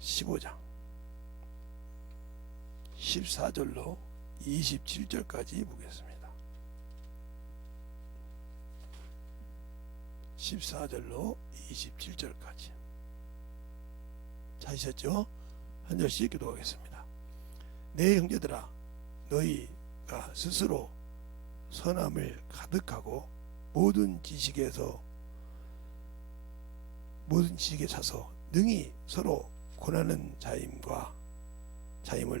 15장 14절로 27절까지 보겠습니다. 14절로 27절까지 찾으셨죠? 한 절씩 기도하겠습니다. 내 형제들아, 너희가 스스로 선함을 가득하고 모든 지식에 차서 능히 서로 권하는 자임을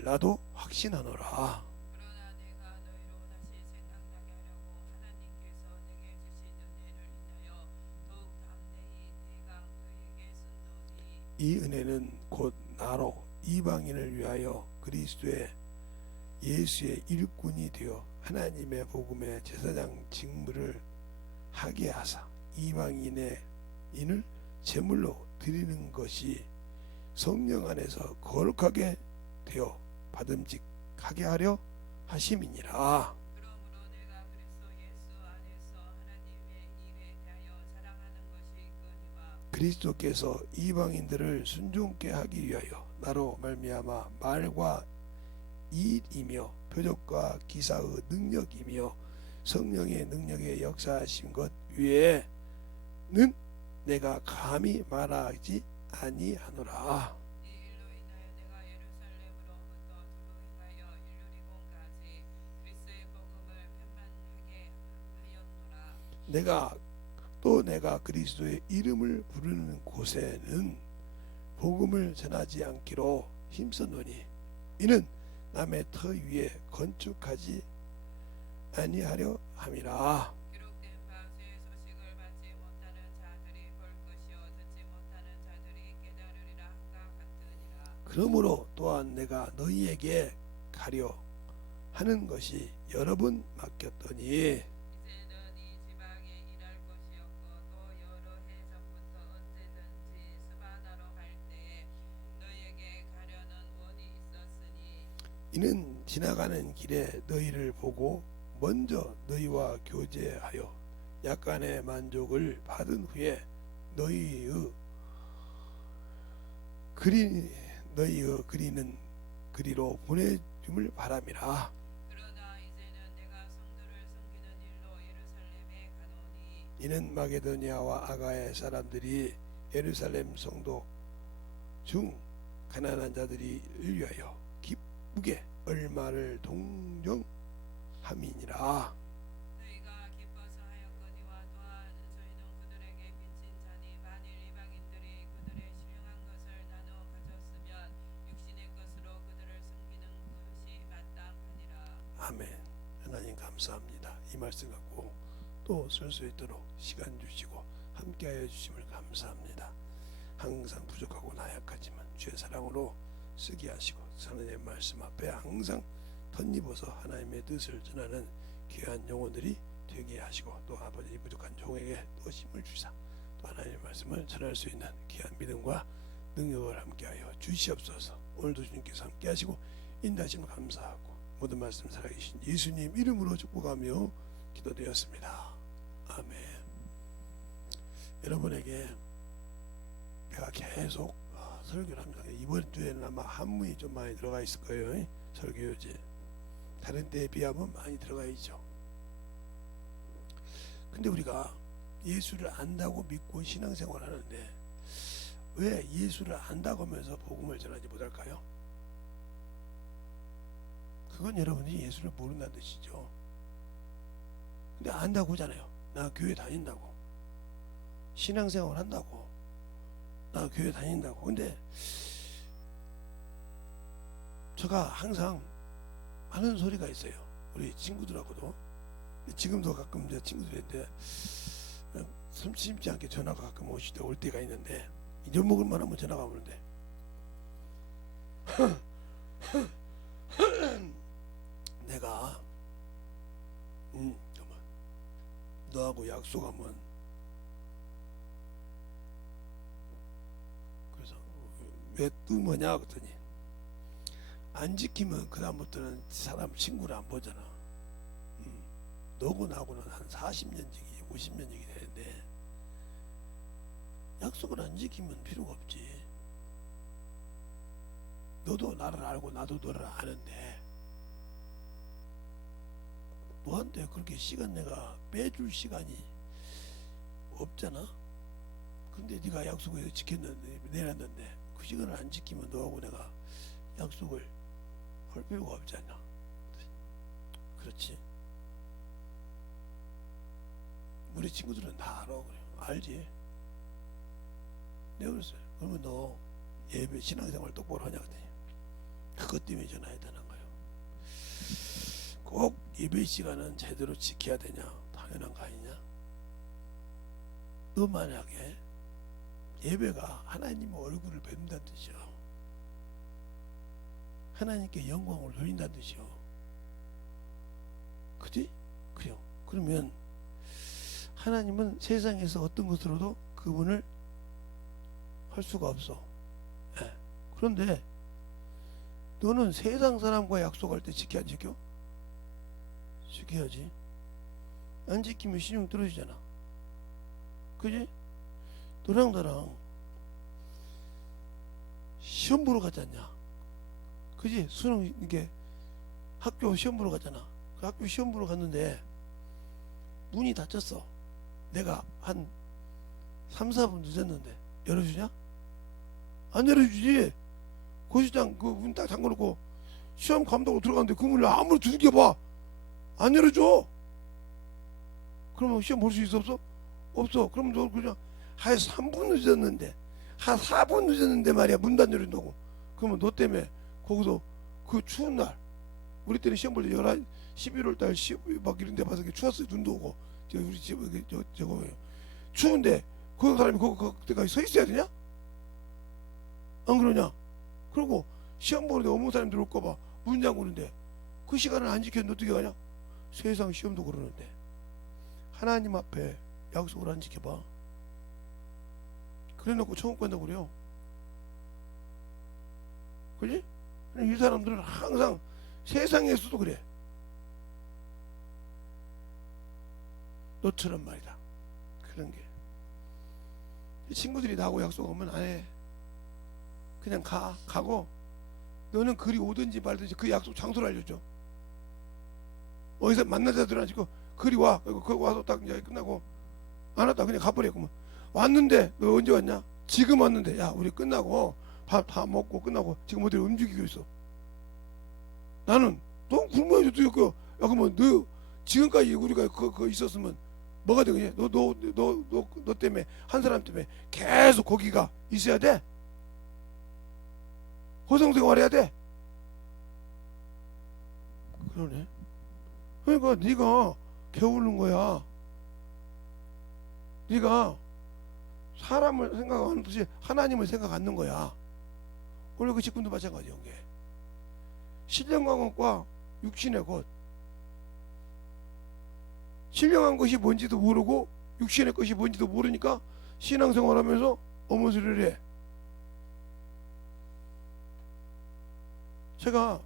나도 확신하노라. 그러나 내가 너희로 다시 생각나게 하려고 하나님께서 내게 주신 은혜를 인하여 더욱 담대히 내가 너희에게 쓴도니 이 은혜는 곧 나로 이방인을 위하여 그리스도의 예수의 일꾼이 되어 하나님의 복음의 제사장 직무를 하게 하사 이방인의 인을 제물로 드리는 것이 성령 안에서 거룩하게 되어 받음직하게 하려 하심이니라. 그러므로 내가 그리스도 예수 안에서 하나님의 일에 대하여 자랑하는 것이 있거니와 그리스도께서 이방인들을 순종케 하기 위하여 나로 말미암아 말과 일이며 표적과 기사의 능력이며 성령의 능력에 역사하신 것 외에는 내가 감히 말하지 아니하노라. 이 일로 인하여 내가 예루살렘으로부터 두루 행하여 일루리곤까지 그리스도의 복음을 편만하게 하였노라. 내가 그리스도의 이름을 부르는 곳에는 복음을 전하지 않기로 힘쓰노니 이는 남의 터 위에 건축하지 아니하려 함이라. 기록된 바 새 소식을 받지 못하는 자들이 볼 것이요 듣지 못하는 자들이 깨달으리라 함과 같으니라. 그러므로 또한 내가 너희에게 가려 하는 것이 여러 번 맡겼더니 이제는 이 지방에 일할 것이 없고 또 여러 해 전부터 언제든지 스바나로 갈 때에 너희에게 가려는 원이 있었으니 이는 지나가는 길에 너희를 보고 먼저 너희와 교제하여 약간의 만족을 받은 후에 너희의 그리는 그리로 보내줌을 바람이라. 그러나 이제는 내가 성도를 섬기는 일로 예루살렘에 가노니 이는 마게도니아와 아가의 사람들이 예루살렘 성도 중 가난한 자들이 위하여 기쁘게 얼마를 동정함이니라. 너희가 기뻐서 하였거니와 또한 저희는 그들에게 빚진 자니 만일 이방인들이 그들의 신령한 것을 나누어 가졌으면 육신의 것으로 그들을 섬기는 것이 마땅하니라. 아멘. 하나님 감사합니다. 이 말씀 갖고 또 쓸 수 있도록 시간 주시고 함께하여 주심을 감사합니다. 항상 부족하고 나약하지만 주의 사랑으로 쓰게 하시고 하나님의 말씀 앞에 항상 덧입어서 하나님의 뜻을 전하는 귀한 영혼들이 되게 하시고 또 아버지 부족한 종에게 또 힘을 주사 또 하나님의 말씀을 전할 수 있는 귀한 믿음과 능력을 함께하여 주시옵소서. 오늘도 주님께서 함께 하시고 인도하심을 감사하고 모든 말씀 살아계신 예수님 이름으로 축복하며 기도드렸습니다. 아멘. 여러분에게 제가 계속 설교를 합니다. 이번 주에는 아마 한문이 좀 많이 들어가 있을 거예요. 설교요제 다른 때에 비하면 많이 들어가 있죠. 근데 우리가 예수를 안다고 믿고 신앙생활 하는데 왜 예수를 안다고 하면서 복음을 전하지 못할까요? 그건 여러분이 예수를 모른다는 뜻이죠. 근데 안다고 하잖아요. 나 교회 다닌다고, 신앙생활 한다고, 나 교회 다닌다고. 근데 제가 항상 하는 소리가 있어요. 우리 친구들하고도. 지금도 가끔 제 친구들인데 심심치 않게 전화가 가끔 올 때가 있는데 잊어먹을만 하면 전화가 오는데 내가 잠깐만, 너하고 약속하면 그래서 왜 또 뭐냐 그랬더니 안 지키면 그 다음부터는 사람 친구를 안 보잖아. 너고 나고는 한 40년지기 50년지기 되는데 약속을 안 지키면 필요가 없지. 너도 나를 알고 나도 너를 아는데 너한테 그렇게 시간 내가 빼줄 시간이 없잖아. 근데 네가 약속을 지켰는데 내놨는데 그 시간을 안 지키면 너하고 내가 약속을 할 필요가 없잖아. 그렇지. 우리 친구들은 다 알아. 그래. 알지. 내가 그랬어요. 그러면 너 예배 신앙생활 똑바로 하냐 그랬더니 그것 때문에 전화했다는 거예요. 꼭 예배 시간은 제대로 지켜야 되냐? 당연한 거 아니냐? 너 만약에 예배가 하나님 얼굴을 뵙는다는 뜻이요. 하나님께 영광을 돌린다는 뜻이요. 그지? 그래요. 그러면 하나님은 세상에서 어떤 것으로도 그분을 할 수가 없어. 예. 그런데 너는 세상 사람과 약속할 때 지켜 안 지켜? 지켜야지. 안 지키면 신용 떨어지잖아. 그지? 너랑 나랑 시험 보러 가지 않냐? 그지? 수능 이게 학교 시험 보러 갔잖아. 그 학교 시험 보러 갔는데 문이 닫혔어. 내가 한 3, 4분 늦었는데 열어주냐? 안 열어주지. 고시장 그 문 딱 잠궈놓고 시험 감독으로 들어갔는데 그 문을 아무리 두들겨봐 안 열어줘. 그러면 시험 볼 수 있어 없어? 없어. 그럼 너 그냥 한 3분 늦었는데 한 4분 늦었는데 말이야 문도 안 열린다고. 그러면 너 때문에 거기서 그 추운 날 우리 때는 시험 볼 때 11월 달 막 이런 데 봐서 추웠어요. 눈도 오고 우리 집 저거 추운데 그 사람이 그때까지 서 있어야 되냐? 안 그러냐? 그리고 시험 보는데 어머 사람들 올까봐 문 잠그는데 그 시간을 안 지켰는데 어떻게 하냐? 세상 시험도 그러는데 하나님 앞에 약속을 안 지켜봐. 그래 놓고 천국 간다고 그래요. 그지? 이 사람들은 항상 세상에서도 그래. 너처럼 말이다. 그런 게. 친구들이 나하고 약속하면 안 해. 그냥 가고 너는 그리 오든지 말든지 그 약속 장소를 알려줘. 어디서 만나자들 아니고 그리 와. 거기 와서 딱 이제 끝나고 안 왔다 그냥 가버려. 그러면 왔는데 너 언제 왔냐? 지금 왔는데 야 우리 끝나고 밥 다 먹고 끝나고 지금 어디 움직이고 있어. 나는 너 굶어야지 또 야 그러면 너 지금까지 우리가 그 있었으면 뭐가 되겠냐? 너 때문에 한 사람 때문에 계속 거기가 있어야 돼. 호성생활해야 돼. 그러네. 그러니까 네가 게으른 거야. 네가 사람을 생각하는 듯이 하나님을 생각 않는 거야. 원래 그 직분도 마찬가지야. 이게 신령한 것과 육신의 것. 신령한 것이 뭔지도 모르고 육신의 것이 뭔지도 모르니까 신앙생활하면서 어머 소리를 해. 제가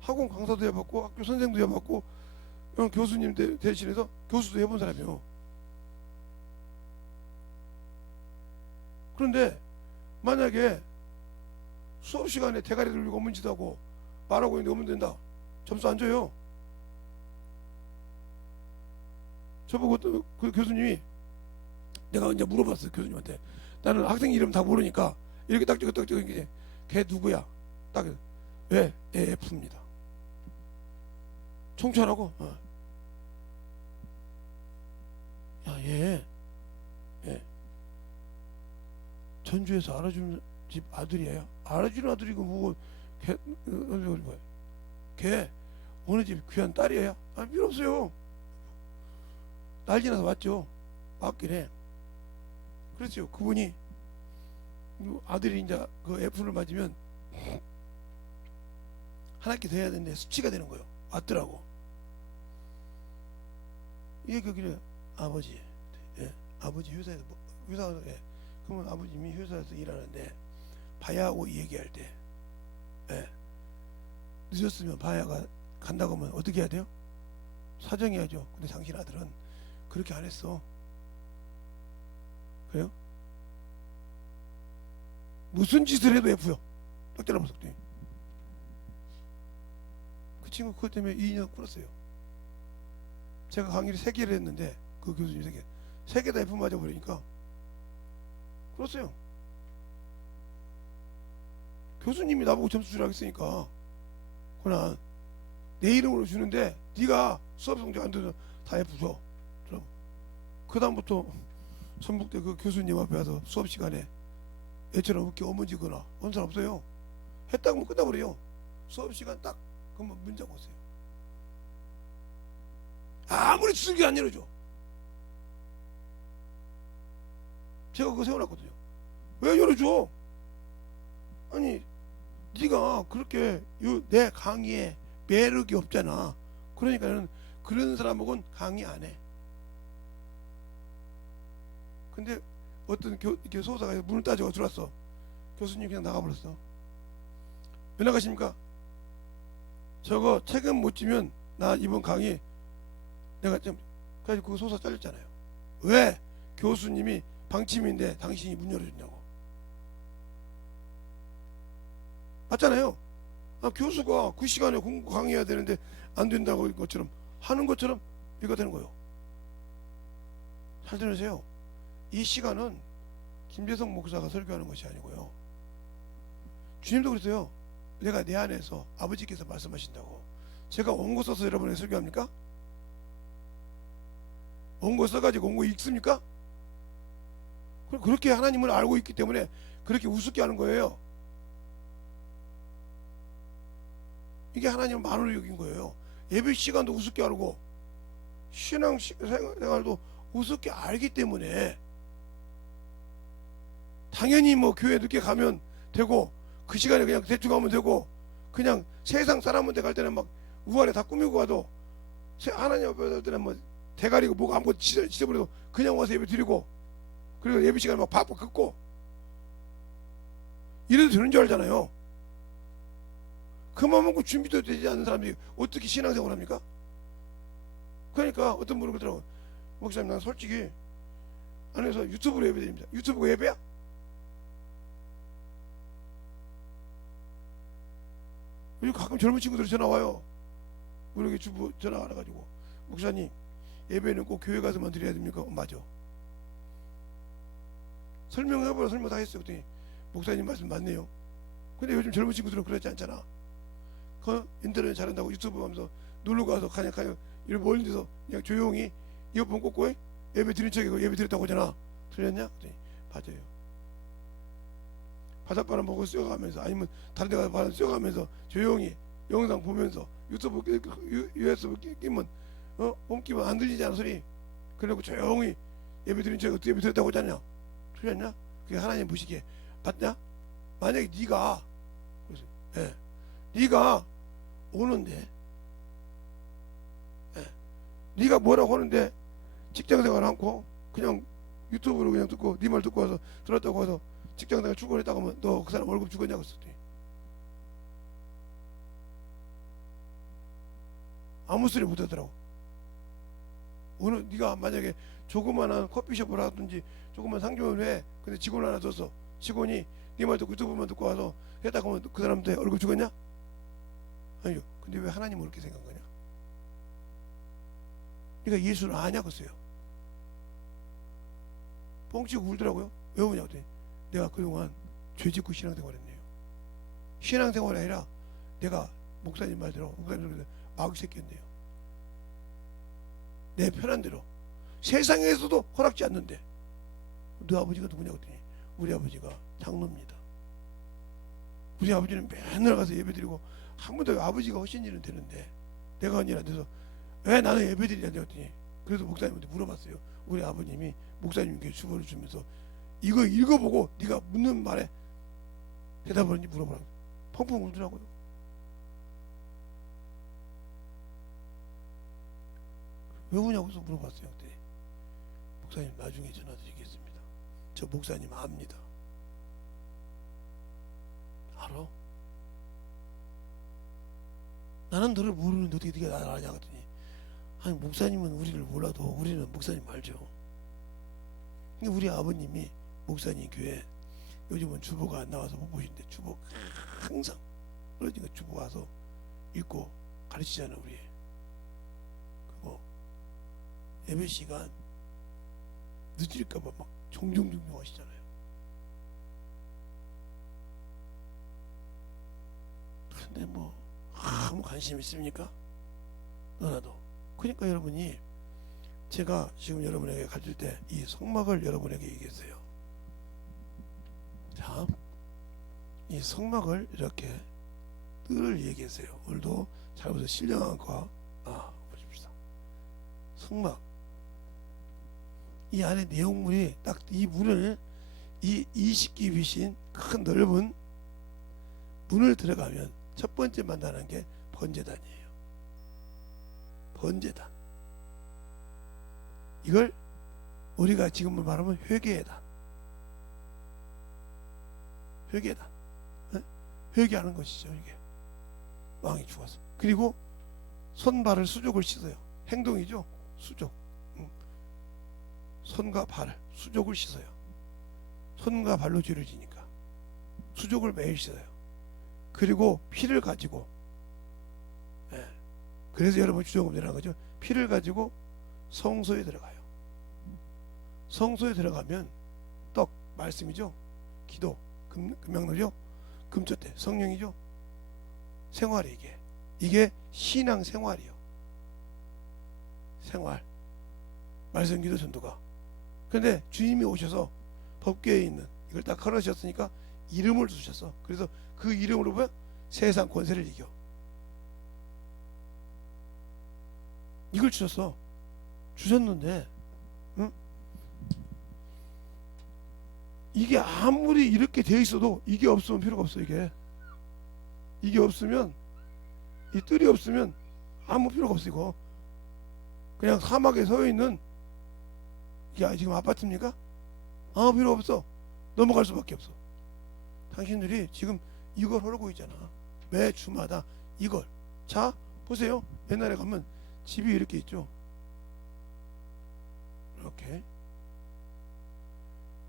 학원 강사도 해봤고 학교 선생도 해봤고 교수님 대신해서 교수도 해본 사람이에요. 그런데 만약에 수업 시간에 대가리 들고 어문짓 하고 말하고 있는데 어문 된다. 점수 안 줘요. 저보고 또 그 교수님이 내가 이제 물어봤어요. 교수님한테 나는 학생 이름 다 모르니까 이렇게 딱 찍어 이게 걔 누구야? 딱 왜? F입니다. 총천하고 야 얘 전주에서 알아주는 집 아들이에요. 알아주는 아들이고 뭐고 걔 어느 집 귀한 딸이에요. 아 필요 없어요. 난리 나서 왔죠. 왔길래 그렇죠. 그분이 아들이 이제 그 F를 맞으면 한 학기 더 해야 되는데 수치가 되는 거예요. 왔더라고. 이게 그래 아버지, 아버지 회사에서 그러면 아버님이 회사에서 일하는데 바야하고 얘기할 때, 늦었으면 바야가 간다고 하면 어떻게 해야 돼요? 사정해야죠. 근데 당신 아들은 그렇게 안 했어. 그래요? 무슨 짓을 해도 F요. 딱 잘라봤어. 친구 그것 때문에 2년 끊었어요. 제가 강의를 3개를 했는데 그 교수님 3개 다 F 맞아 버리니까 그렇어요. 교수님이 나보고 점수 주라고 했으니까 그러나 내 이름으로 주는데 네가 수업 성적 안 되면 다 F 줘. 그럼 그 다음부터 전북대 그 교수님 앞에 와서 수업 시간에 애처럼 웃기 어머지거나 온 사람 없어요. 했다고 하면 끝나버려요. 수업 시간 딱 그러면 문장 오세요. 아무리 두들겨 안 열어줘. 제가 그거 세워놨거든요. 왜 열어줘? 아니 네가 그렇게 내 강의에 매력이 없잖아. 그러니까는 그런 사람하고는 강의 안 해. 근데 어떤 이렇게 소사가 문을 따지고 들어왔어. 교수님 그냥 나가버렸어. 왜 나가십니까? 저거 책임 못 지면 나 이번 강의 내가 좀 그래가지고 그 소사 잘렸잖아요. 왜? 교수님이 방침인데 당신이 문 열어준다고. 맞잖아요. 아, 교수가 그 시간에 공부 강의해야 되는데 안 된다고 것처럼 하는 것처럼 이거 되는 거예요. 잘 들으세요. 이 시간은 김재성 목사가 설교하는 것이 아니고요. 주님도 그랬어요. 내가 내 안에서 아버지께서 말씀하신다고. 제가 원고 써서 여러분에게 설교합니까? 원고 써가지고 원고 읽습니까? 그렇게 하나님을 알고 있기 때문에 그렇게 우습게 하는 거예요. 이게 하나님을 만으로 여긴 거예요. 예배 시간도 우습게 알고 신앙 생활도 우습게 알기 때문에 당연히 뭐 교회 늦게 가면 되고 그 시간에 그냥 대충 가면 되고 그냥 세상 사람한테 갈 때는 막 우아래 다 꾸미고 가도 하나님 앞에 갈 때는 뭐 대가리고 뭐가 아무것도 지져버려도 그냥 와서 예배 드리고 그리고 예배 시간에 막 바빠 긋고 이래도 되는 줄 알잖아요. 그만 먹고 준비도 되지 않는 사람이 어떻게 신앙생활 합니까? 그러니까 어떤 분은 그러더라고요. 목사님 난 솔직히 안에서 유튜브로 예배드립니다. 유튜브가 예배야? 요즘 가끔 젊은 친구들이 전화 와요. 우리 주부 전화 와가지고 목사님 예배는 꼭 교회 가서만 드려야 됩니까? 맞아. 설명해보라 설명 다 했어요. 그랬더니 목사님 말씀 맞네요. 근데 요즘 젊은 친구들은 그러지 않잖아. 그 인터넷 잘한다고 유튜브 하면서 놀러 가서 그냥 이런 멀리 데서 그냥 조용히 이어폰 꽂고 예배 드린 척이고 예배 드렸다고 하잖아. 틀렸냐? 그랬더니 맞아요. 바닷바람 보고 쐬어가면서 아니면 다른 데 가서 바람 쐬어가면서 조용히 영상 보면서 유튜브 USB 끼면 홈 끼면 안 들리잖아 소리. 그래놓고 조용히 예배 드린 척 예배 드렸다고 하잖아. 틀렸냐? 그게 하나님 보시기에 맞냐? 만약에 네가 그래서 네가 오는데 네가 뭐라고 하는데 직장생활 않고 그냥 유튜브로 그냥 듣고 네 말 듣고 와서 들었다고 해서 직장생활 출근했다고 하면 너 그 사람 월급 주겠냐고 했더니 아무 소리 못 하더라고. 오늘 네가 만약에 조그만한 커피숍을 하든지 조그만 상점을 해. 근데 직원 하나 줬어. 직원이 네 말 듣고 유튜브만 듣고 와서 했다고 하면 그 사람한테 월급 주겠냐? 아니요. 근데 왜 하나님은 그렇게 생각한 거냐? 그러니까 예수를 아냐고 써요. 뻥치고 울더라고요. 왜 우냐고 했더니 내가 그동안 죄짓고 신앙생활 했네요. 신앙생활이 아니라 내가 목사님 말대로 목사님 마귀 새끼였네요. 내 편한 대로 세상에서도 허락지 않는데 너 아버지가 누구냐고 했더니 우리 아버지가 장로입니다. 우리 아버지는 맨날 가서 예배드리고 한 번도 아버지가 하신 일은 되는데 내가 한 일 안 돼서 왜 나는 예배드리냐고 했더니 그래서 목사님한테 물어봤어요. 우리 아버님이 목사님께 주보를 주면서 이거 읽어보고 네가 묻는 말에 대답을 하는지 물어보라고 펑펑 울더라고요. 왜 우냐고 해서 물어봤어요. 그때 목사님 나중에 전화 드리겠습니다. 저 목사님 압니다. 알아? 나는 너를 모르는데 어떻게 네가 나를 아냐 그랬더니 아니 목사님은 우리를 몰라도 우리는 목사님 알죠. 근데 우리 아버님이 목사님 교회 요즘은 주보가 안 나와서 못 보시는데 주보 항상 그러니까 주보 와서 읽고 가르치잖아 우리. 그거 예배 시간 늦을까봐 막 종종 하시잖아요. 근데 뭐 아무 관심 있습니까? 너나도. 그러니까 여러분이 제가 지금 여러분에게 가르칠 때 이 성막을 여러분에게 얘기했어요. 자, 이 성막을 이렇게 늘 얘기했어요. 오늘도 잘 보세요. 신령한 과 보십시다. 성막, 이 안에 내용물이 딱 이 문을, 이 20규빗인 큰 넓은 문을 들어가면 첫 번째 만나는 게 번제단이에요. 번제단. 이걸 우리가 지금 말하면 회개단. 회개단. 회개하는 것이죠. 이게 왕이 죽어서. 그리고 손발을 수족을 씻어요. 행동이죠. 수족. 손과 발을 수족을 씻어요. 손과 발로 죄를 지니까 수족을 매일 씻어요. 그리고 피를 가지고, 그래서 여러분 주정금이라는 거죠. 피를 가지고 성소에 들어가요. 성소에 들어가면 떡, 말씀이죠. 기도, 금양로죠. 금초대, 성령이죠. 생활이 이게 신앙 생활이요. 생활, 말씀, 기도, 전도가. 그런데 주님이 오셔서 법궤에 있는 이걸 딱 걸으셨으니까 이름을 주셨어. 그래서 그 이름으로 보면 세상 권세를 이겨. 이걸 주셨는데, 이게 아무리 이렇게 돼 있어도 이게 없으면 필요가 없어. 이게 없으면, 이 뜰이 없으면 아무 필요가 없어. 이거 그냥 사막에 서 있는, 이게 지금 아파트입니까? 아무 필요 없어. 넘어갈 수밖에 없어. 당신들이 지금 이걸 하고 있잖아. 매 주마다 이걸. 자, 보세요. 옛날에 가면 집이 이렇게 있죠.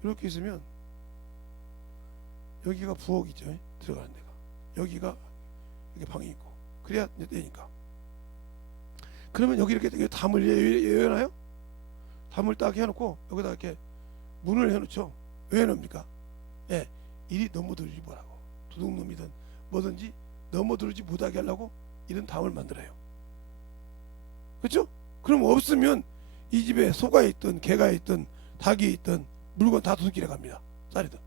이렇게 있으면 여기가 부엌이죠. 들어가는 데가. 여기가 이렇게 방이 있고. 그래야 이제 되니까. 그러면 여기 이렇게 담을 여놔요? 담을 딱 해놓고 여기다 이렇게 문을 해놓죠. 왜 놓습니까? 일이 넘어들지 뭐라고. 도둑놈이든 뭐든지 넘어들지 못하게 하려고 이런 담을 만들어요. 그렇죠? 그럼 없으면 이 집에 소가 있든 개가 있든 닭이 있든 물건 다 도둑질해 갑니다. 쌀이든.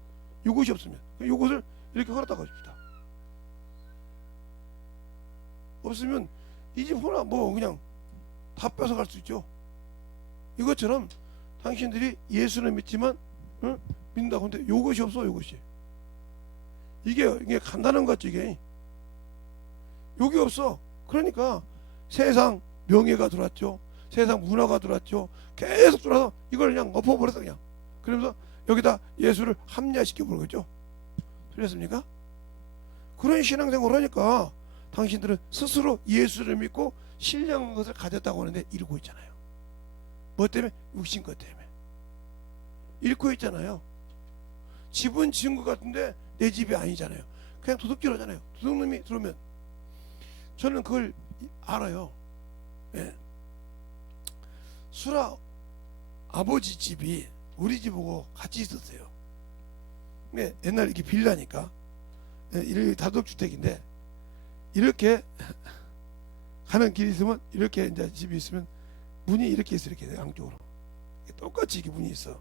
이것이 없으면 이것을 이렇게 허락하고 줍시다. 없으면 이 집 하나 뭐 그냥 다 뺏어갈 수 있죠. 이것처럼 당신들이 예수를 믿지만 믿는다고 하는데 이것이 없어. 이게 간단한 것 같지. 이게 여기 없어. 그러니까 세상 명예가 들어왔죠. 세상 문화가 들어왔죠. 계속 들어와서 이걸 그냥 엎어버렸어. 그냥 그러면서 여기다 예수를 합리화시켜 버린 거죠. 틀렸습니까? 그런 신앙생활을 하니까 당신들은 스스로 예수를 믿고 신령한 것을 가졌다고 하는데 이러고 있잖아요. 뭐 때문에? 육신 것 때문에 잃고 있잖아요. 집은 지은 것 같은데 내 집이 아니잖아요. 그냥 도둑질 하잖아요. 도둑놈이 들어오면. 저는 그걸 알아요. 수라 아버지 집이 우리 집하고 같이 있었어요. 옛날 이렇게 빌라니까, 이렇게 다독주택인데 이렇게 가는 길이 있으면 이렇게 이제 집이 있으면 문이 이렇게 있어. 이렇게 양쪽으로 똑같이 이렇게 문이 있어.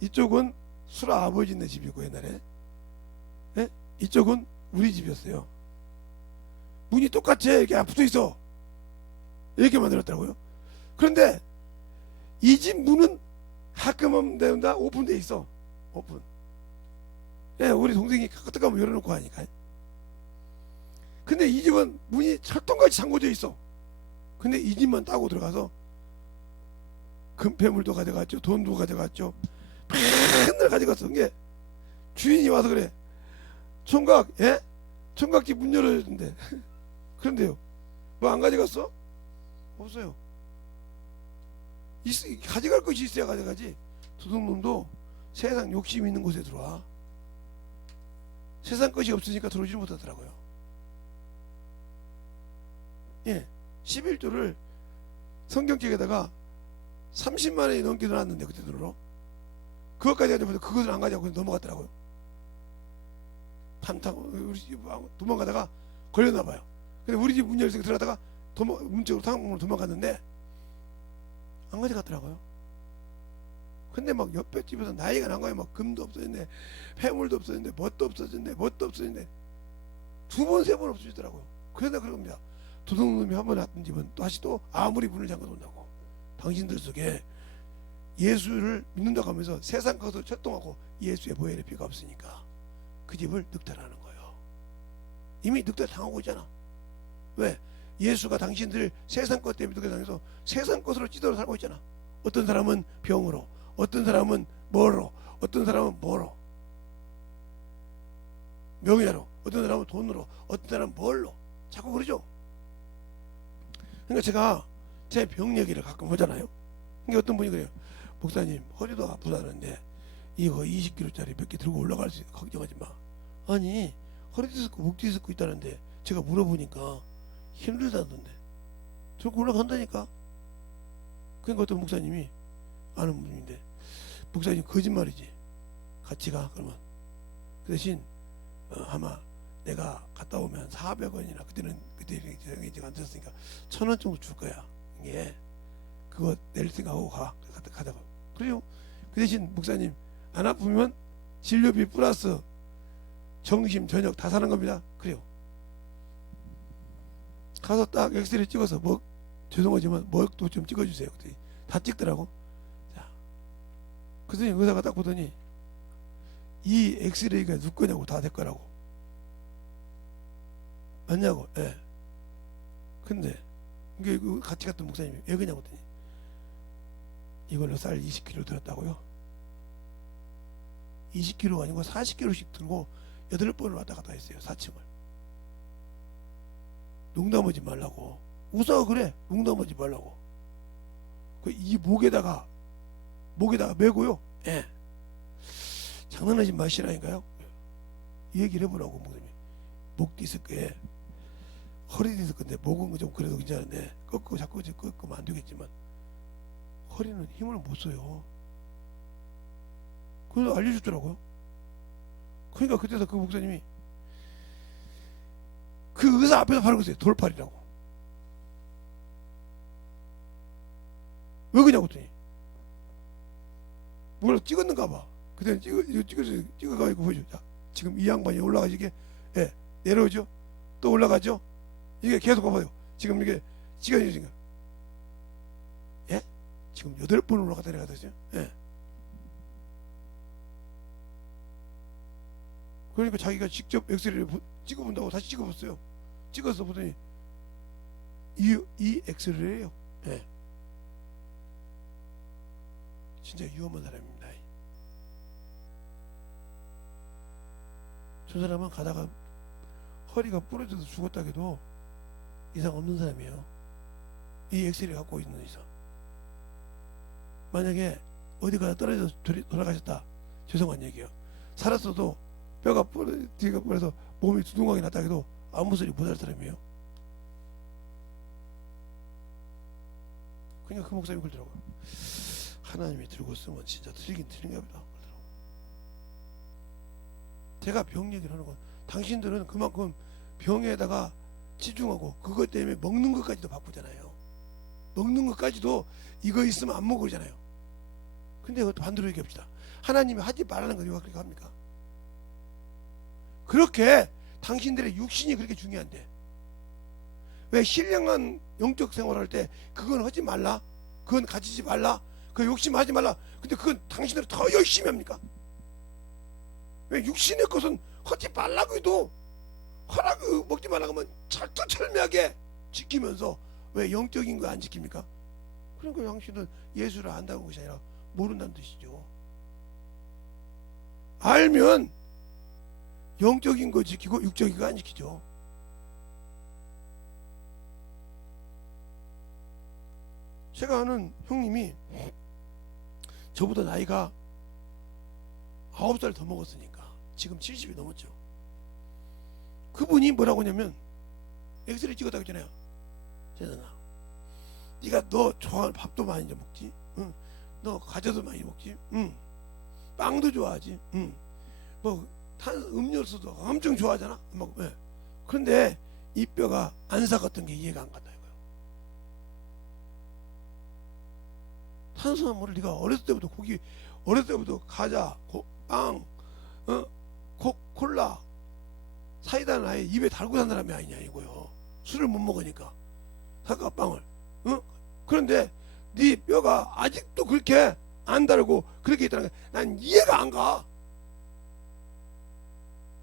이쪽은 수라 아버지네 집이고 옛날에, 이쪽은 우리 집이었어요. 문이 똑같이 이렇게 붙어 있어. 이렇게 만들었더라고요. 그런데 이 집 문은 가끔은 된다 오픈돼 있어. 오픈. 우리 동생이 가끔 열어놓고 하니까. 근데 이 집은 문이 철통같이 잠궈져 있어. 근데 이 집만 따고 들어가서 금폐물도 가져갔죠. 돈도 가져갔죠. 맨날 가져갔어. 이게 주인이 와서 그래. 총각, 총각집 문 열어야 된대. 그런데요, 뭐 안 가져갔어? 없어요. 가져갈 것이 있어야 가져가지. 도둑놈도 세상 욕심 있는 곳에 들어와. 세상 것이 없으니까 들어오지 못하더라고요. 예, 11조를 성경책에다가 30만 원이 넘게 넣었는데 그때 들어 그것까지 가지고 그것을 안 가져가고 넘어갔더라고요. 탐탐 우리 집 도망가다가 걸렸나 봐요. 근데 우리 집 문 열쇠 들어가다가 문쪽으로 상문으로 도망갔는데 안 가져갔더라고요. 근데 막 옆에 집에서 나이가 난 거예요. 막 금도 없어졌네, 폐물도 없어졌네, 뭣도 없어졌네, 뭣도 없어졌네. 두 번, 세 번 없어지더라고요. 그러다 그런 겁니다. 도둑놈이 한 번 왔던 집은 다시 또 아무리 문을 잠궈 놓는다고. 당신들 속에 예수를 믿는다고 하면서 세상 것을 철동하고 예수의 보혈의 피가 없으니까 그 집을 늑탈하는 거예요. 이미 늑탈 당하고 있잖아. 왜? 예수가 당신들 세상 것 때문에 늑탈당해서 세상 것으로 찌들어 살고 있잖아. 어떤 사람은 병으로, 어떤 사람은 뭐로, 어떤 사람은 뭐로, 명예로, 어떤 사람은 돈으로, 어떤 사람은 뭘로 자꾸 그러죠. 그러니까 제가 제 병 얘기를 가끔 하잖아요. 그러니까 어떤 분이 그래요. 목사님 허리도 아프다는데 이거 20kg짜리 몇 개 들고 올라갈 수 있어. 걱정하지 마. 아니 허리 디스크 목 디스크 있다는데 제가 물어보니까 힘들다던데 들고 올라간다니까. 그러니까 어떤 목사님이 아는 분인데 목사님 거짓말이지 같이 가 그러면 그 대신 아마 내가 갔다 오면 400원이나 그때 정해지가 안 됐으니까 1000원 정도 줄 거야. 이게 그거 낼 생각하고 가다가 그래요. 그 대신 목사님 안 아프면 진료비 플러스 점심 저녁 다 사는 겁니다. 그래요. 가서 딱 엑스레이 찍어서 뭐 죄송하지만 뭐도 좀 찍어주세요. 그랬더니 다 찍더라고. 자, 그랬더니 의사가 딱 보더니 이 엑스레이가 누구 거냐고 다 될 거라고. 맞냐고. 예. 근데 이게 같이 갔던 목사님이 왜 그냐고 했더니 이걸로 쌀 20kg 들었다고요. 20kg가 아니고 40kg씩 들고 8번을 왔다 갔다 했어요. 4층을. 농담하지 말라고. 웃어 그래. 농담하지 말라고. 이 목에다가 메고요. 예. 장난하지 마시라니까요. 이 얘기를 해보라고 목사님이. 목 디스크에 허리 디스크인데 목은 좀 그래도 괜찮은데 자꾸 꺾으면 안 되겠지만 허리는 힘을 못 써요. 그래서 알려주더라고요. 그러니까 그때서 그 목사님이 그 의사 앞에서 바로 그랬어요. 돌팔이라고. 왜 그러냐고 했더니 뭘 찍었는가 봐. 그때 찍어가지고 보여줘. 자, 지금 이 양반이 올라가시게 예, 내려오죠. 또 올라가죠. 이게 계속 가봐요. 지금 이게 시간이 지금 예? 지금 8번 올라갔다 내려갔어요. 예. 그러니까 자기가 직접 엑스레이를 찍어본다고 다시 찍어봤어요. 찍어서 보더니 이 엑스레이예요. 예. 진짜 위험한 사람입니다. 저 사람은 가다가 허리가 부러져서 죽었다 해도 이상 없는 사람이에요. 이 엑스레이 갖고 있는 이상. 만약에 어디 가다 떨어져서 돌아가셨다. 죄송한 얘기예요. 살았어도 뒤가 부러져서 몸이 두둥하게 났다 해도 아무 소리 못할 사람이에요. 그러니까 그 목사님이 그러더라고요. 하나님이 들고 쓰면 진짜 틀리긴 틀린가 보다. 제가 병 얘기를 하는 건 당신들은 그만큼 병에다가 치중하고 그것 때문에 먹는 것까지도 바쁘잖아요. 먹는 것까지도 이거 있으면 안 먹어 그러잖아요. 근데 그것도 반대로 얘기합시다. 하나님이 하지 말라는 건 왜 그렇게 합니까? 그렇게 당신들의 육신이 그렇게 중요한데 왜 신령한 영적 생활할 때 그건 하지 말라, 그건 가지지 말라, 그 욕심하지 말라. 근데 그건 당신들이 더 열심히 합니까? 왜 육신의 것은 하지 말라고 해도 하라고 먹지 말라고 하면 철두철미하게 지키면서 왜 영적인 거 안 지킵니까? 그러니까 당신은 예수를 안다는 것이 아니라 모른다는 뜻이죠. 알면 영적인 거 지키고 육적인 거 안 지키죠. 제가 아는 형님이 저보다 나이가 9살 더 먹었으니까 지금 70이 넘었죠. 그분이 뭐라고 하냐면 엑스레이 찍었다고 했잖아요. 세상아, 네가 너 좋아하는 밥도 많이 먹지, 응. 너 과자도 많이 먹지, 응. 빵도 좋아하지, 응. 뭐 음료수도 엄청 좋아하잖아. 막, 예. 그런데 이 뼈가 안 삭았던 게 이해가 안 간다 이거예요. 탄수화물을 네가 어렸을 때부터 고기, 어렸을 때부터 과자, 빵, 콜라, 사이다는 아예 입에 달고 산 사람이 아니냐 이거요. 술을 못 먹으니까 사과빵을. 그런데 네 뼈가 아직도 그렇게 안 다르고 그렇게 있다는 게 난 이해가 안 가.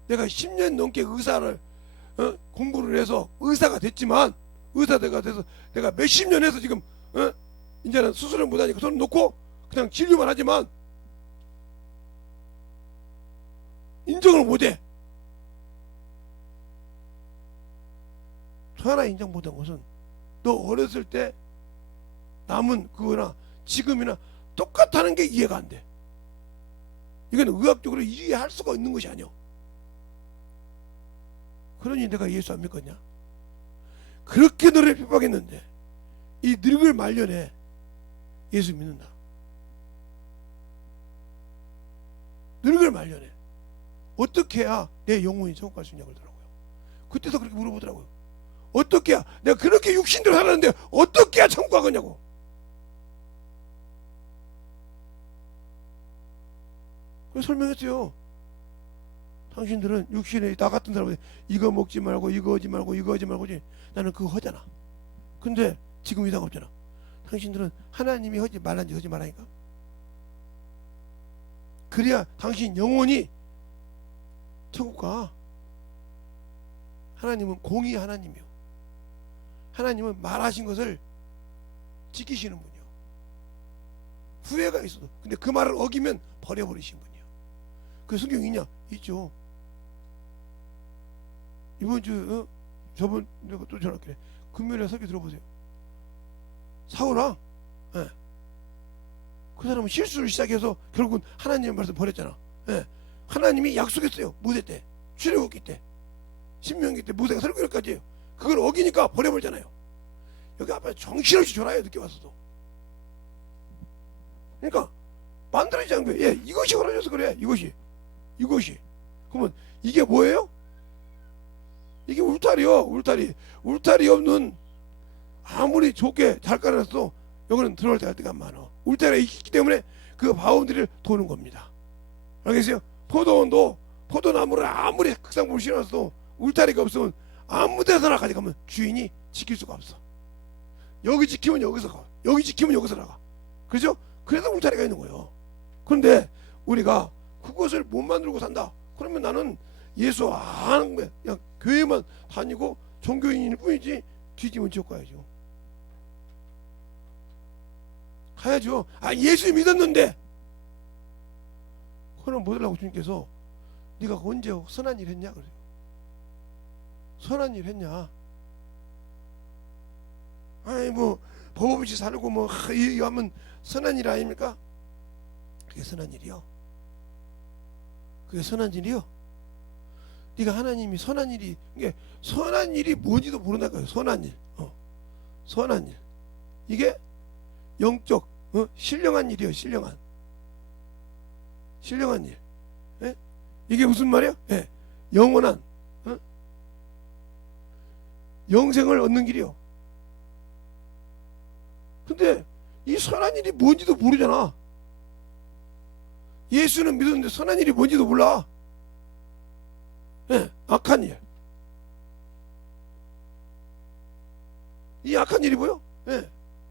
내가 10년 넘게 의사를 공부를 해서 의사가 됐지만, 의사가 돼서 내가 몇십 년 해서 지금 이제는 수술을 못하니까 손을 놓고 그냥 진료만 하지만 인정을 못해. 또 하나 인정 못한 것은 너 어렸을 때 남은 그거나 지금이나 똑같다는 게 이해가 안 돼. 이건 의학적으로 이해할 수가 있는 것이 아니야. 그러니 내가 예수 안 믿겠냐? 그렇게 너를 핍박했는데 이 늙을 말년에 예수 믿는다. 늙을 말년에 어떻게 해야 내 영혼이 천국 갈 수 있냐고 그러더라고요. 그때도 그렇게 물어보더라고요. 어떻게 해야, 내가 그렇게 육신대로 살았는데 어떻게 해야 천국 가겠냐고. 그래서 설명했어요. 당신들은 육신에 나 같은 사람은 이거 먹지 말고 이거 하지 말고 이거 하지 말고지, 나는 그거 하잖아. 근데 지금 이상 없잖아. 당신들은 하나님이 하지 말란지 하지 말라니까. 그래야 당신 영혼이 천국 가. 하나님은 공의 하나님이요. 하나님은 말하신 것을 지키시는 분이요. 후회가 있어도 근데 그 말을 어기면 버려버리신 분이요. 그 성경 있냐? 있죠. 이번 주 저번 내가 또 전화할게. 금요일에 설교 들어보세요. 사울왕, 예. 그 사람은 실수를 시작해서 결국은 하나님의 말씀 버렸잖아. 예. 하나님이 약속했어요. 모세 때, 출애굽기 때, 신명기 때 모세가 설교를까지 해요. 그걸 어기니까 버려버리잖아요. 여기 앞에 정신없이 전화해요. 늦게 왔어도. 그러니까 만들어지지 않은 거예요. 예, 이것이 벌어져서 그래. 이것이 그러면 이게 뭐예요? 이게 울타리요. 울타리 없는, 아무리 좋게 잘 깔아놨어도 여기는 들어갈 때가 많아. 울타리가 있기 때문에 그 바운드리를 도는 겁니다. 알겠어요? 포도원도 포도나무를 아무리 극상품을 심어놨어도 울타리가 없으면 아무 데서나 가져가면 주인이 지킬 수가 없어. 여기 지키면 여기서 가, 여기 지키면 여기서 나가. 그죠? 그래서 울타리가 있는 거예요. 그런데 우리가 그것을 못 만들고 산다. 그러면 나는 예수 안 하는 거야. 그냥 교회만 다니고 종교인일 뿐이지 뒤집은 지옥 가야죠. 가야죠. 아, 예수 믿었는데. 그럼 뭐 하려고 주님께서 네가 언제 선한 일 했냐 그래요. 선한 일 했냐? 아니 뭐 법 없이 살고 뭐 이거 하면 선한 일 아닙니까? 그게 선한 일이요. 그게 선한 일이요. 네가 하나님이 선한 일이, 이게 선한 일이 뭔지도 모른다고요. 선한 일, 선한 일. 이게 영적, 신령한 일이요. 신령한 일. 예? 이게 무슨 말이야? 예. 영원한, 영생을 얻는 길이요. 근데 이 선한 일이 뭔지도 모르잖아. 예수는 믿었는데 선한 일이 뭔지도 몰라. 예, 악한 일. 이 악한 일이 뭐요? 예,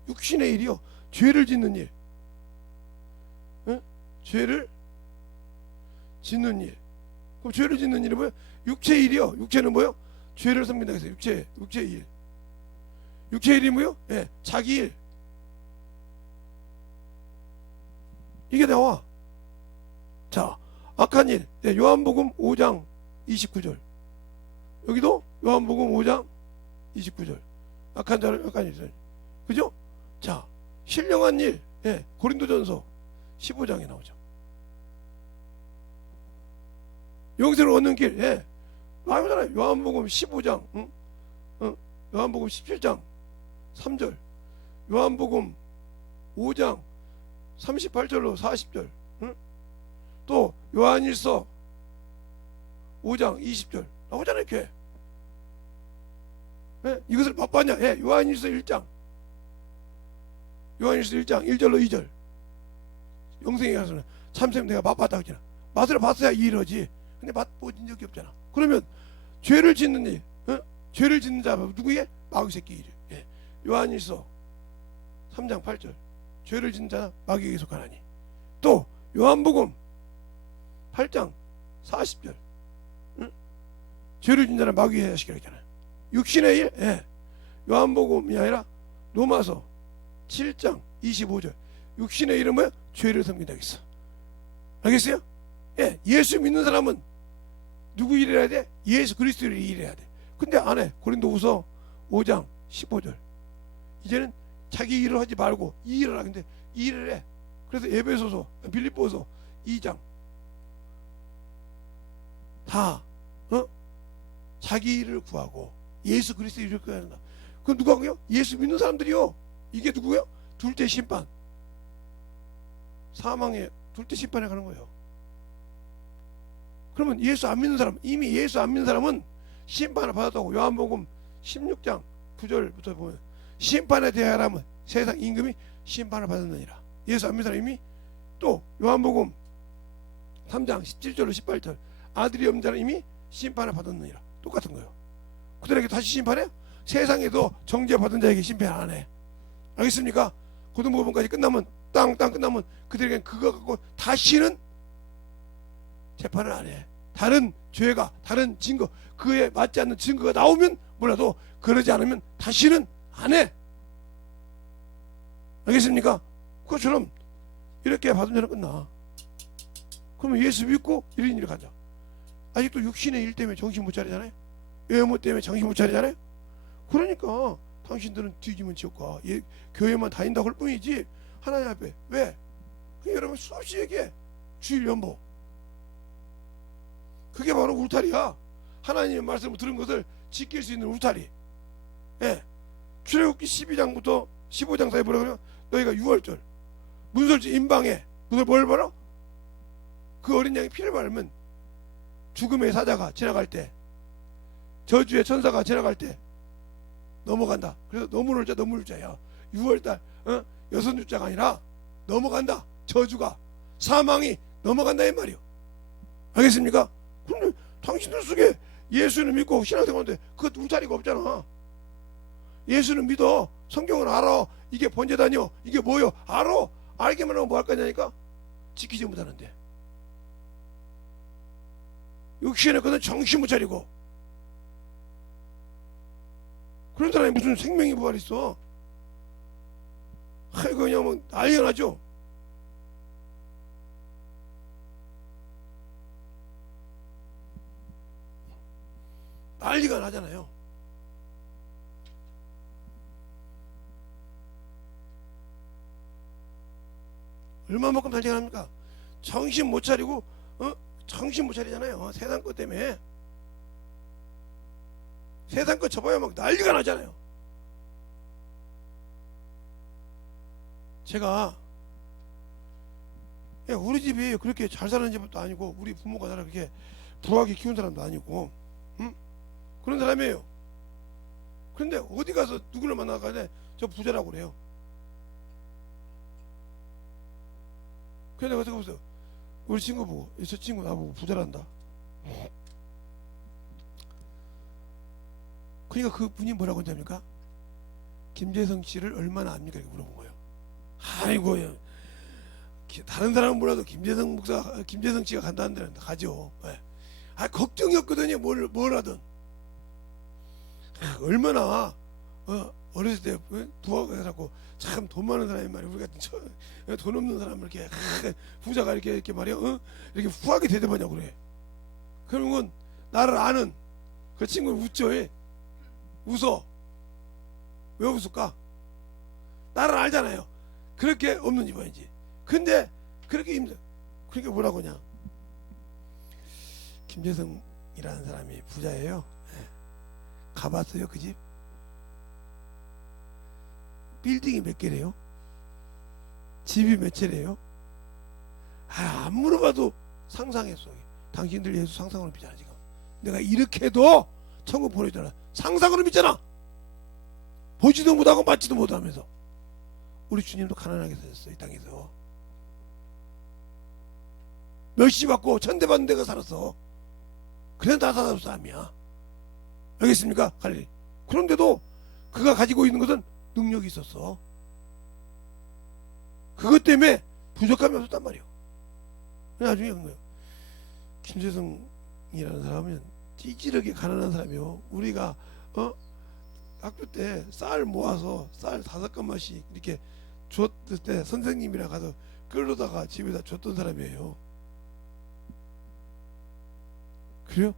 육신의 일이요. 죄를 짓는 일. 예? 죄를 짓는 일. 그럼 죄를 짓는 일이 뭐예요? 육체의 일이요. 육체는 뭐요? 죄를 섬긴다 해서 육체의 일. 육체의 일이 뭐요? 예, 자기 일. 이게 나와. 자, 악한 일. 예, 요한복음 5장 29절. 여기도 요한복음 5장 29절. 악한 일. 그죠? 자, 신령한 일. 예, 고린도전서 15장에 나오죠. 영생을 얻는 길. 예. 나오잖아요. 요한복음 15장. 요한복음 17장. 3절, 요한복음 5장 38절로 40절, 응? 또 요한일서 5장 20절 나오잖아요. 이렇게. 예? 이것을 못 봤냐? 예, 요한일서 1장 1절로 2절. 영생에 가서는 참쌤 내가 맛봤다고 했잖아. 맛을 봤어야 이러지. 근데 맛보진 적이 없잖아. 그러면 죄를 짓는 이, 죄를 짓는 자 누구에? 마귀 새끼 이래. 예. 요한일서 3장 8절. 죄를 짓는 자는 마귀에게 속하나니. 또 요한복음 8장 40절. 죄를 짓는 자는 마귀의 자식이라고 했잖아요. 육신의 일. 예. 요한복음이 아니라 로마서 7장 25절. 육신의 일은 뭐야? 죄를 섬긴다고 했어. 알겠어요? 예. 예수 믿는 사람은 누구 일을 해야 돼? 예수 그리스도를 일해야 돼. 근데 안 해. 고린도후서 5장 15절. 이제는 자기 일을 하지 말고 이 일을 하는데 이 일을 해. 그래서 에베소서, 빌립보서 2장 다 자기 일을 구하고 예수 그리스도 일을 구해야 한다. 그럼 누가 하고요? 예수 믿는 사람들이요. 이게 누구예요? 둘째 심판. 사망의 둘째 심판에 가는 거예요. 그러면 예수 안 믿는 사람, 이미 예수 안 믿는 사람은 심판을 받았다고. 요한복음 16장 9절부터 보면 심판에 대하여라면 세상 임금이 심판을 받았느니라. 예수 안 믿는 사람 이미. 또 요한복음 3장 17절로 18절 아들이 없는 자는 이미 심판을 받았느니라. 똑같은 거예요. 그들에게 다시 심판해? 세상에도 정죄받은 자에게 심판 안 해. 알겠습니까? 고등부분까지 끝나면 땅 끝나면 그들에게 그거 갖고 다시는 재판을 안 해. 다른 죄가 다른 증거 그에 맞지 않는 증거가 나오면 몰라도 그러지 않으면 다시는 안 해. 알겠습니까? 그것처럼 이렇게 받은 자는 끝나. 그러면 예수 믿고 이런 일을 가자. 아직도 육신의 일 때문에 정신 못 차리잖아요. 외모 때문에 정신 못 차리잖아요. 그러니까 당신들은 뒤지면 지옥가. 교회만 다닌다고 할 뿐이지 하나님 앞에 왜? 여러분 수없이 얘기해. 주일 연보. 그게 바로 울타리야. 하나님의 말씀을 들은 것을 지킬 수 있는 울타리. 예. 출애굽기 12장부터 15장 사이에 뭐라 그래요? 너희가 6월절 문설주 임방에 뭘 벌어? 그 어린 양이 피를 바르면 죽음의 사자가 지나갈 때, 저주의 천사가 지나갈 때 넘어간다. 그래서 넘어올 자야. 6월달 6주자가 아니라 넘어간다. 저주가 사망이 넘어간다 이 말이요. 알겠습니까? 근데 당신들 속에 예수는 믿고 신앙생활하는데 그것 울타리가 없잖아. 예수는 믿어. 성경은 알아. 이게 번제단이요. 이게 뭐요? 알아. 알기만 하면 뭐 할 거냐니까? 지키지 못하는데. 육신의 것은 정신 못 차리고. 그런 사람이 무슨 생명이 부활 있어? 아이고 그냥 뭐 난리가 나죠. 난리가 나잖아요. 얼마만큼 난리가 납니까? 정신 못 차리고 정신 못 차리잖아요. 세상 것 때문에. 세상 것 접어야 막 난리가 나잖아요. 제가 우리 집이 그렇게 잘 사는 집도 아니고 우리 부모가 나를 그렇게 부하게 키운 사람도 아니고 그런 사람이에요. 그런데 어디 가서 누구를 만나가는데 저 부자라고 그래요. 그래서 내가 보세요. 우리 친구 보고 저 친구 나보고 부자란다. 그러니까 그 분이 뭐라고 한답니까? 김재성 씨를 얼마나 압니까? 이렇게 물어본 거예요. 아이고 다른 사람은 몰라도 김재성 씨가 간다는 데는 가죠. 네. 걱정이 없거든요. 뭘 하든. 얼마나 어렸을 때 부하가 자꾸 참 돈 많은 사람이 말이야. 우리 같은 돈 없는 사람을 이렇게 부자가 이렇게 말이야. 이렇게 후하게 대접하냐고 그래. 그러면 나를 아는 그 친구는 웃죠. 웃어. 왜 웃을까? 나를 알잖아요. 그렇게 없는 집안이지. 근데 그렇게 힘들어. 그러니까 뭐라고 하냐? 김재성이라는 사람이 부자예요. 가봤어요 그 집? 빌딩이 몇 개래요? 집이 몇 채래요? 안 물어봐도 상상했어. 당신들 예수 상상으로 믿잖아. 지금 내가 이렇게 해도 천국 보내주잖아. 상상으로 믿잖아. 보지도 못하고 맞지도 못하면서. 우리 주님도 가난하게 사셨어. 이 땅에서 멸시 받고 천대받는 데가 살았어. 그냥 다 사람 사람이야. 알겠습니까? 갈릴리. 그런데도 그가 가지고 있는 것은 능력이 있었어. 그것 때문에 부족함이 없었단 말이에요. 나중에 그런 거예요. 김재성이라는 사람은 찌질하게 가난한 사람이요. 우리가 학교 때 쌀 모아서 쌀 5건만씩 이렇게 줬을 때 선생님이랑 가서 끌어다가 집에다 줬던 사람이에요. 그래요?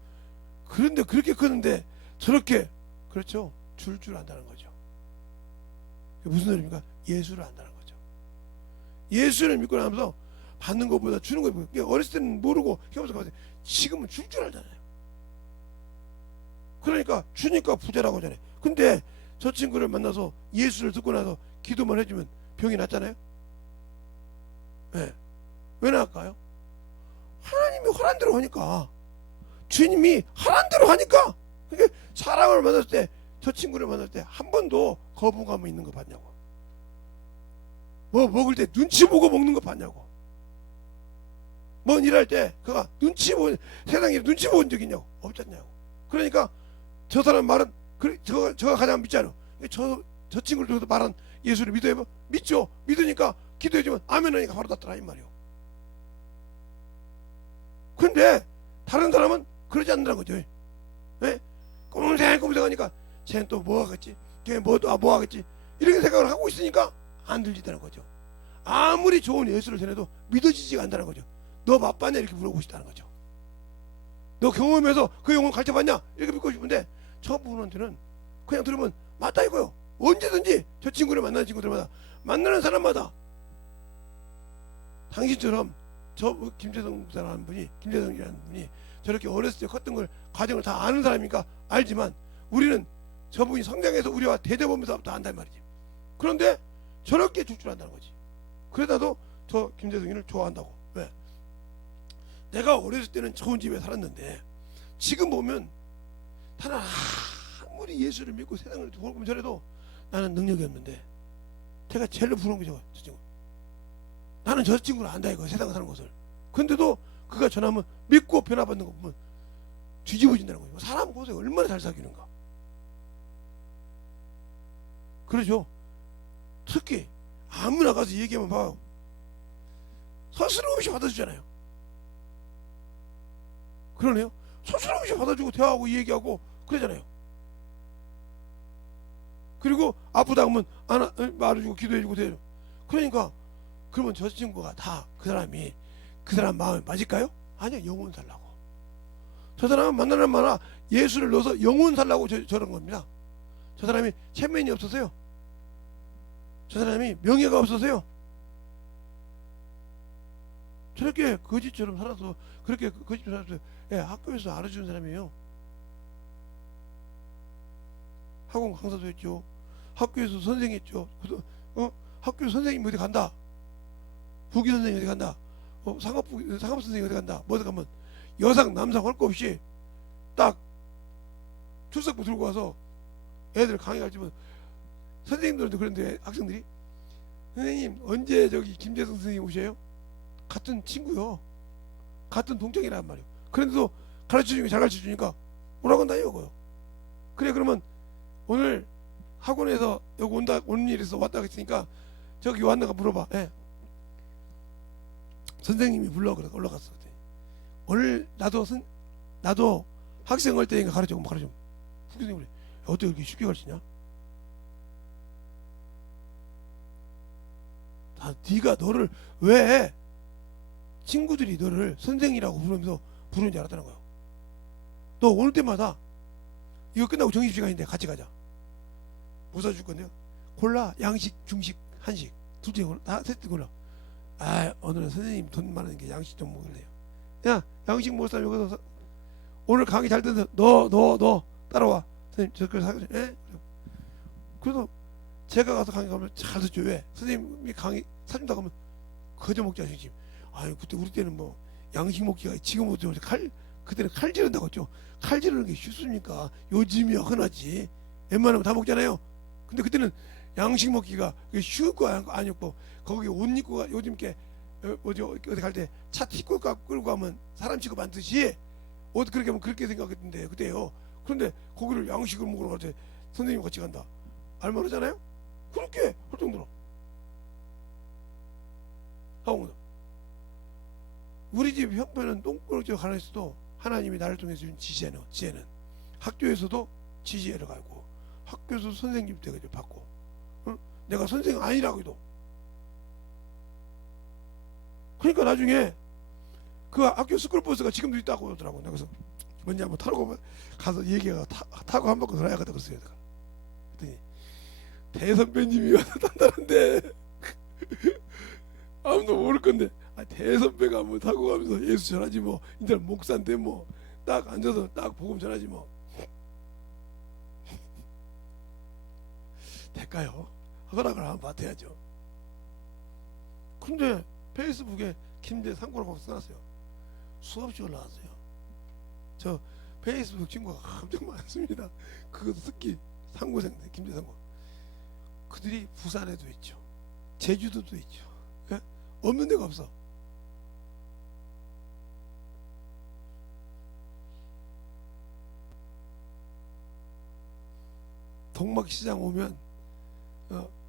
그런데 그렇게 크는데 저렇게 그렇죠? 줄 안다는 거죠. 무슨 소리입니까? 예수를 안다는 거죠. 예수를 믿고 나면서 받는 것보다 주는 거예요. 어렸을 때는 모르고 지금은 줄 알잖아요. 그러니까 주니까 부자라고 하잖아요. 근데 저 친구를 만나서 예수를 듣고 나서 기도만 해주면 병이 낫잖아요. 네. 왜 나을까요? 하나님이 허란 대로 하니까. 주님이 하란 대로 하니까. 그러니까 사람을 만났을 때, 저 친구를 만났을 때 한 번도 거부감이 있는 거 봤냐고. 뭐 먹을 때 눈치 보고 먹는 거 봤냐고. 뭐 일할 때 그가 세상에 눈치 본 적 있냐고. 없잖냐고. 그러니까 저 사람 말은 저가 가장 믿지 않아. 저 친구를 통해서 말한 예수를 믿어요? 믿죠. 믿으니까 기도해주면 아멘 하니까 바로 낫더라 이 말이요. 근데 다른 사람은 그러지 않는다는 거죠. 예? 꼼생하니까 쟤는 또 뭐 하겠지? 걔 뭐 하겠지? 이렇게 생각을 하고 있으니까 안 들리다는 거죠. 아무리 좋은 예수를 전해도 믿어지지가 않는다는 거죠. 너 맛봤냐? 이렇게 물어보고 싶다는 거죠. 너 경험해서 그 영혼 가르쳐봤냐? 이렇게 믿고 싶은데 저 분한테는 그냥 들으면 맞다 이거요. 언제든지 저 친구를 만나는 친구들마다 만나는 사람마다 당신처럼 저 김재성이라는 분이 저렇게 어렸을 때 컸던 걸 과정을 다 아는 사람이니까 알지만 우리는 저분이 성장해서 우리와 대대보면서부터 안단 말이지. 그런데 저렇게 줄 안다는 거지. 그러다도 저 김재성이를 좋아한다고. 왜? 내가 어렸을 때는 좋은 집에 살았는데 지금 보면 나는 아무리 예수를 믿고 세상을 돌고 저래도 나는 능력이 없는데 제가 제일 부러운 게 저 친구. 나는 저 친구를 안다 이거 세상 사는 것을. 근데도 그가 전하면 믿고 변화받는 거 보면 뒤집어진다는 거예요. 사람 곳에 얼마나 잘 사귀는가. 그러죠. 특히 아무나 가서 얘기하면 봐요. 서스럼없이 받아주잖아요. 그러네요. 서스럼없이 받아주고 대화하고 얘기하고 그러잖아요. 그리고 아프다 하면 말해주고 기도해주고 대해줘. 그러니까 그러면 저 친구가 다 그 사람 마음에 맞을까요? 아니요. 영혼 살라고. 저 사람은 만나는 마나 예수를 넣어서 영혼 살라고 저런 겁니다. 저 사람이 체면이 없어서요. 저 사람이 명예가 없어서요. 저렇게 거짓처럼 살아서 그렇게 거짓처럼 살아서 학교에서 알아주는 사람이에요. 학원 강사도 했죠. 학교에서 선생님 했죠. 학교 선생님 어디 간다. 부기 선생님 어디 간다. 상업 선생님 어디 간다. 뭐 어디 가면 여상 남상 할 거 없이 딱 출석부 들고 와서 애들 강의 가르치면 선생님들도 그런데 학생들이 선생님 언제 저기 김재성 선생님 오셔요? 같은 친구요. 같은 동창이란 말이에요. 그런데도 가르쳐주니까 잘 가르쳐주니까 오라고 한다 이거요. 그래 그러면 오늘 학원에서 여기 오는 일에서 왔다 했으니까 저기 왔나가 물어봐. 예. 선생님이 불러 그래 올라갔어. 오늘 나도 학생 할 때인가 가르쳐 가르쳐. 선생님 그래. 어떻게 이렇게 쉽게 가르치냐? 네가 너를 왜 친구들이 너를 선생이라고 부르면서 부르는 줄 알았다는 거야. 너 오늘 때마다 이거 끝나고 점심시간인데 같이 가자. 뭐 사줄 건데요? 골라. 양식, 중식, 한식 둘 중에 셋 골라. 오늘은 선생님 돈 많은 게 양식 좀 먹을래요. 야 양식 먹을 사람 여기서 오늘 강의 잘 듣는 너 따라와. 선생님 저걸 사거든. 예? 그래서 제가 가서 강의 가면 잘 듣죠. 왜? 선생님이 강의 사준다 그러면 거저 먹지 않으시지. 아니 그때 우리 때는 뭐 양식 먹기가 지금부터 그때는 칼 지른다고 했죠. 칼 지르는 게 쉽습니까? 요즘이야 흔하지. 웬만하면 다 먹잖아요. 근데 그때는 양식 먹기가 쉬울 거 아니었고, 거기 옷 입고 요즘 게 뭐지, 어디 갈 때 차 티끌 끌고 가면 사람 취급 안 듯이 옷 그렇게 하면 그렇게 생각했는데 그때요. 그런데 거기를 양식으로 먹으러 갈 때 선생님 같이 간다. 알만하잖아요. 그렇게 할 정도로 하고, 우리 집 형편은 똥꼬르지 하나 있어도 하나님이 나를 통해서 준 지혜는 학교에서도 지지혜를 가고, 학교에서 선생님 때가 받고, 응? 내가 선생 아니라고 해도. 그러니까 나중에 그 학교 스쿨버스가 지금도 있다고 그러더라고. 내가 그래서 뭔지 한번 타고 가서 얘기가 타고 한 바퀴 돌아야겠다 그랬어요. 그랬더니 대선배님이 와서 탄다는데 아무도 모를 건데, 대선배가 뭐 타고 가면서 예수 전하지 뭐, 이제 목사인데 뭐 딱 앉아서 딱 복음 전하지 뭐. 될까요? 허락을 한번 받아야죠. 근데 페이스북에 김대 상고라고 써놨어요. 수없이 올라왔어요. 저 페이스북 친구가 엄청 많습니다. 그것도 특히 상고생들, 김대 상고. 그들이 부산에도 있죠. 제주도도 있죠. 예? 없는 데가 없어. 동막시장 오면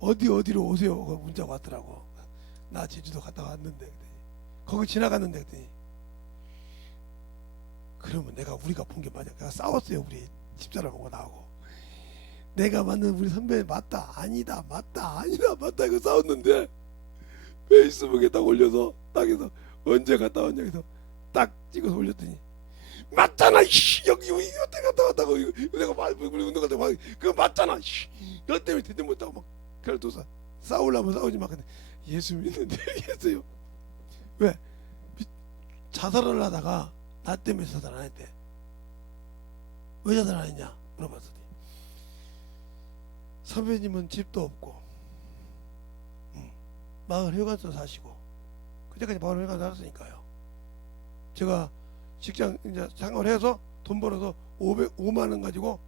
어디로 오세요? 문자가 왔더라고. 나 제주도 갔다 왔는데, 거기 지나갔는데, 그랬더니 그러면 우리가 본 게 맞아. 내가 싸웠어요. 우리 집사람하고 나하고. 내가 만난 우리 선배 맞다 아니다 맞다 아니다 맞다 이거 싸웠는데, 페이스북에 딱 올려서 딱 해서 언제 갔다 왔냐 해서 딱 찍어서 올렸더니 맞잖아. 여기 어때 갔다 왔다고. 내가 우리 운동 갔다 와. 그거 맞잖아. 너 때문에 대대 못하고 막 그래도 싸우려면 싸우지 마. 근데 예수 믿는데 얘기했어요. 왜? 자살을 하다가 나 때문에 자살 안 했대. 왜 자살 안 했냐 물어봤더니, 선배님은 집도 없고 마을 회관서 사시고, 그때까지 마을 회관 살았으니까요. 제가 직장 이제 생활해서 돈 벌어서 5만 원 가지고,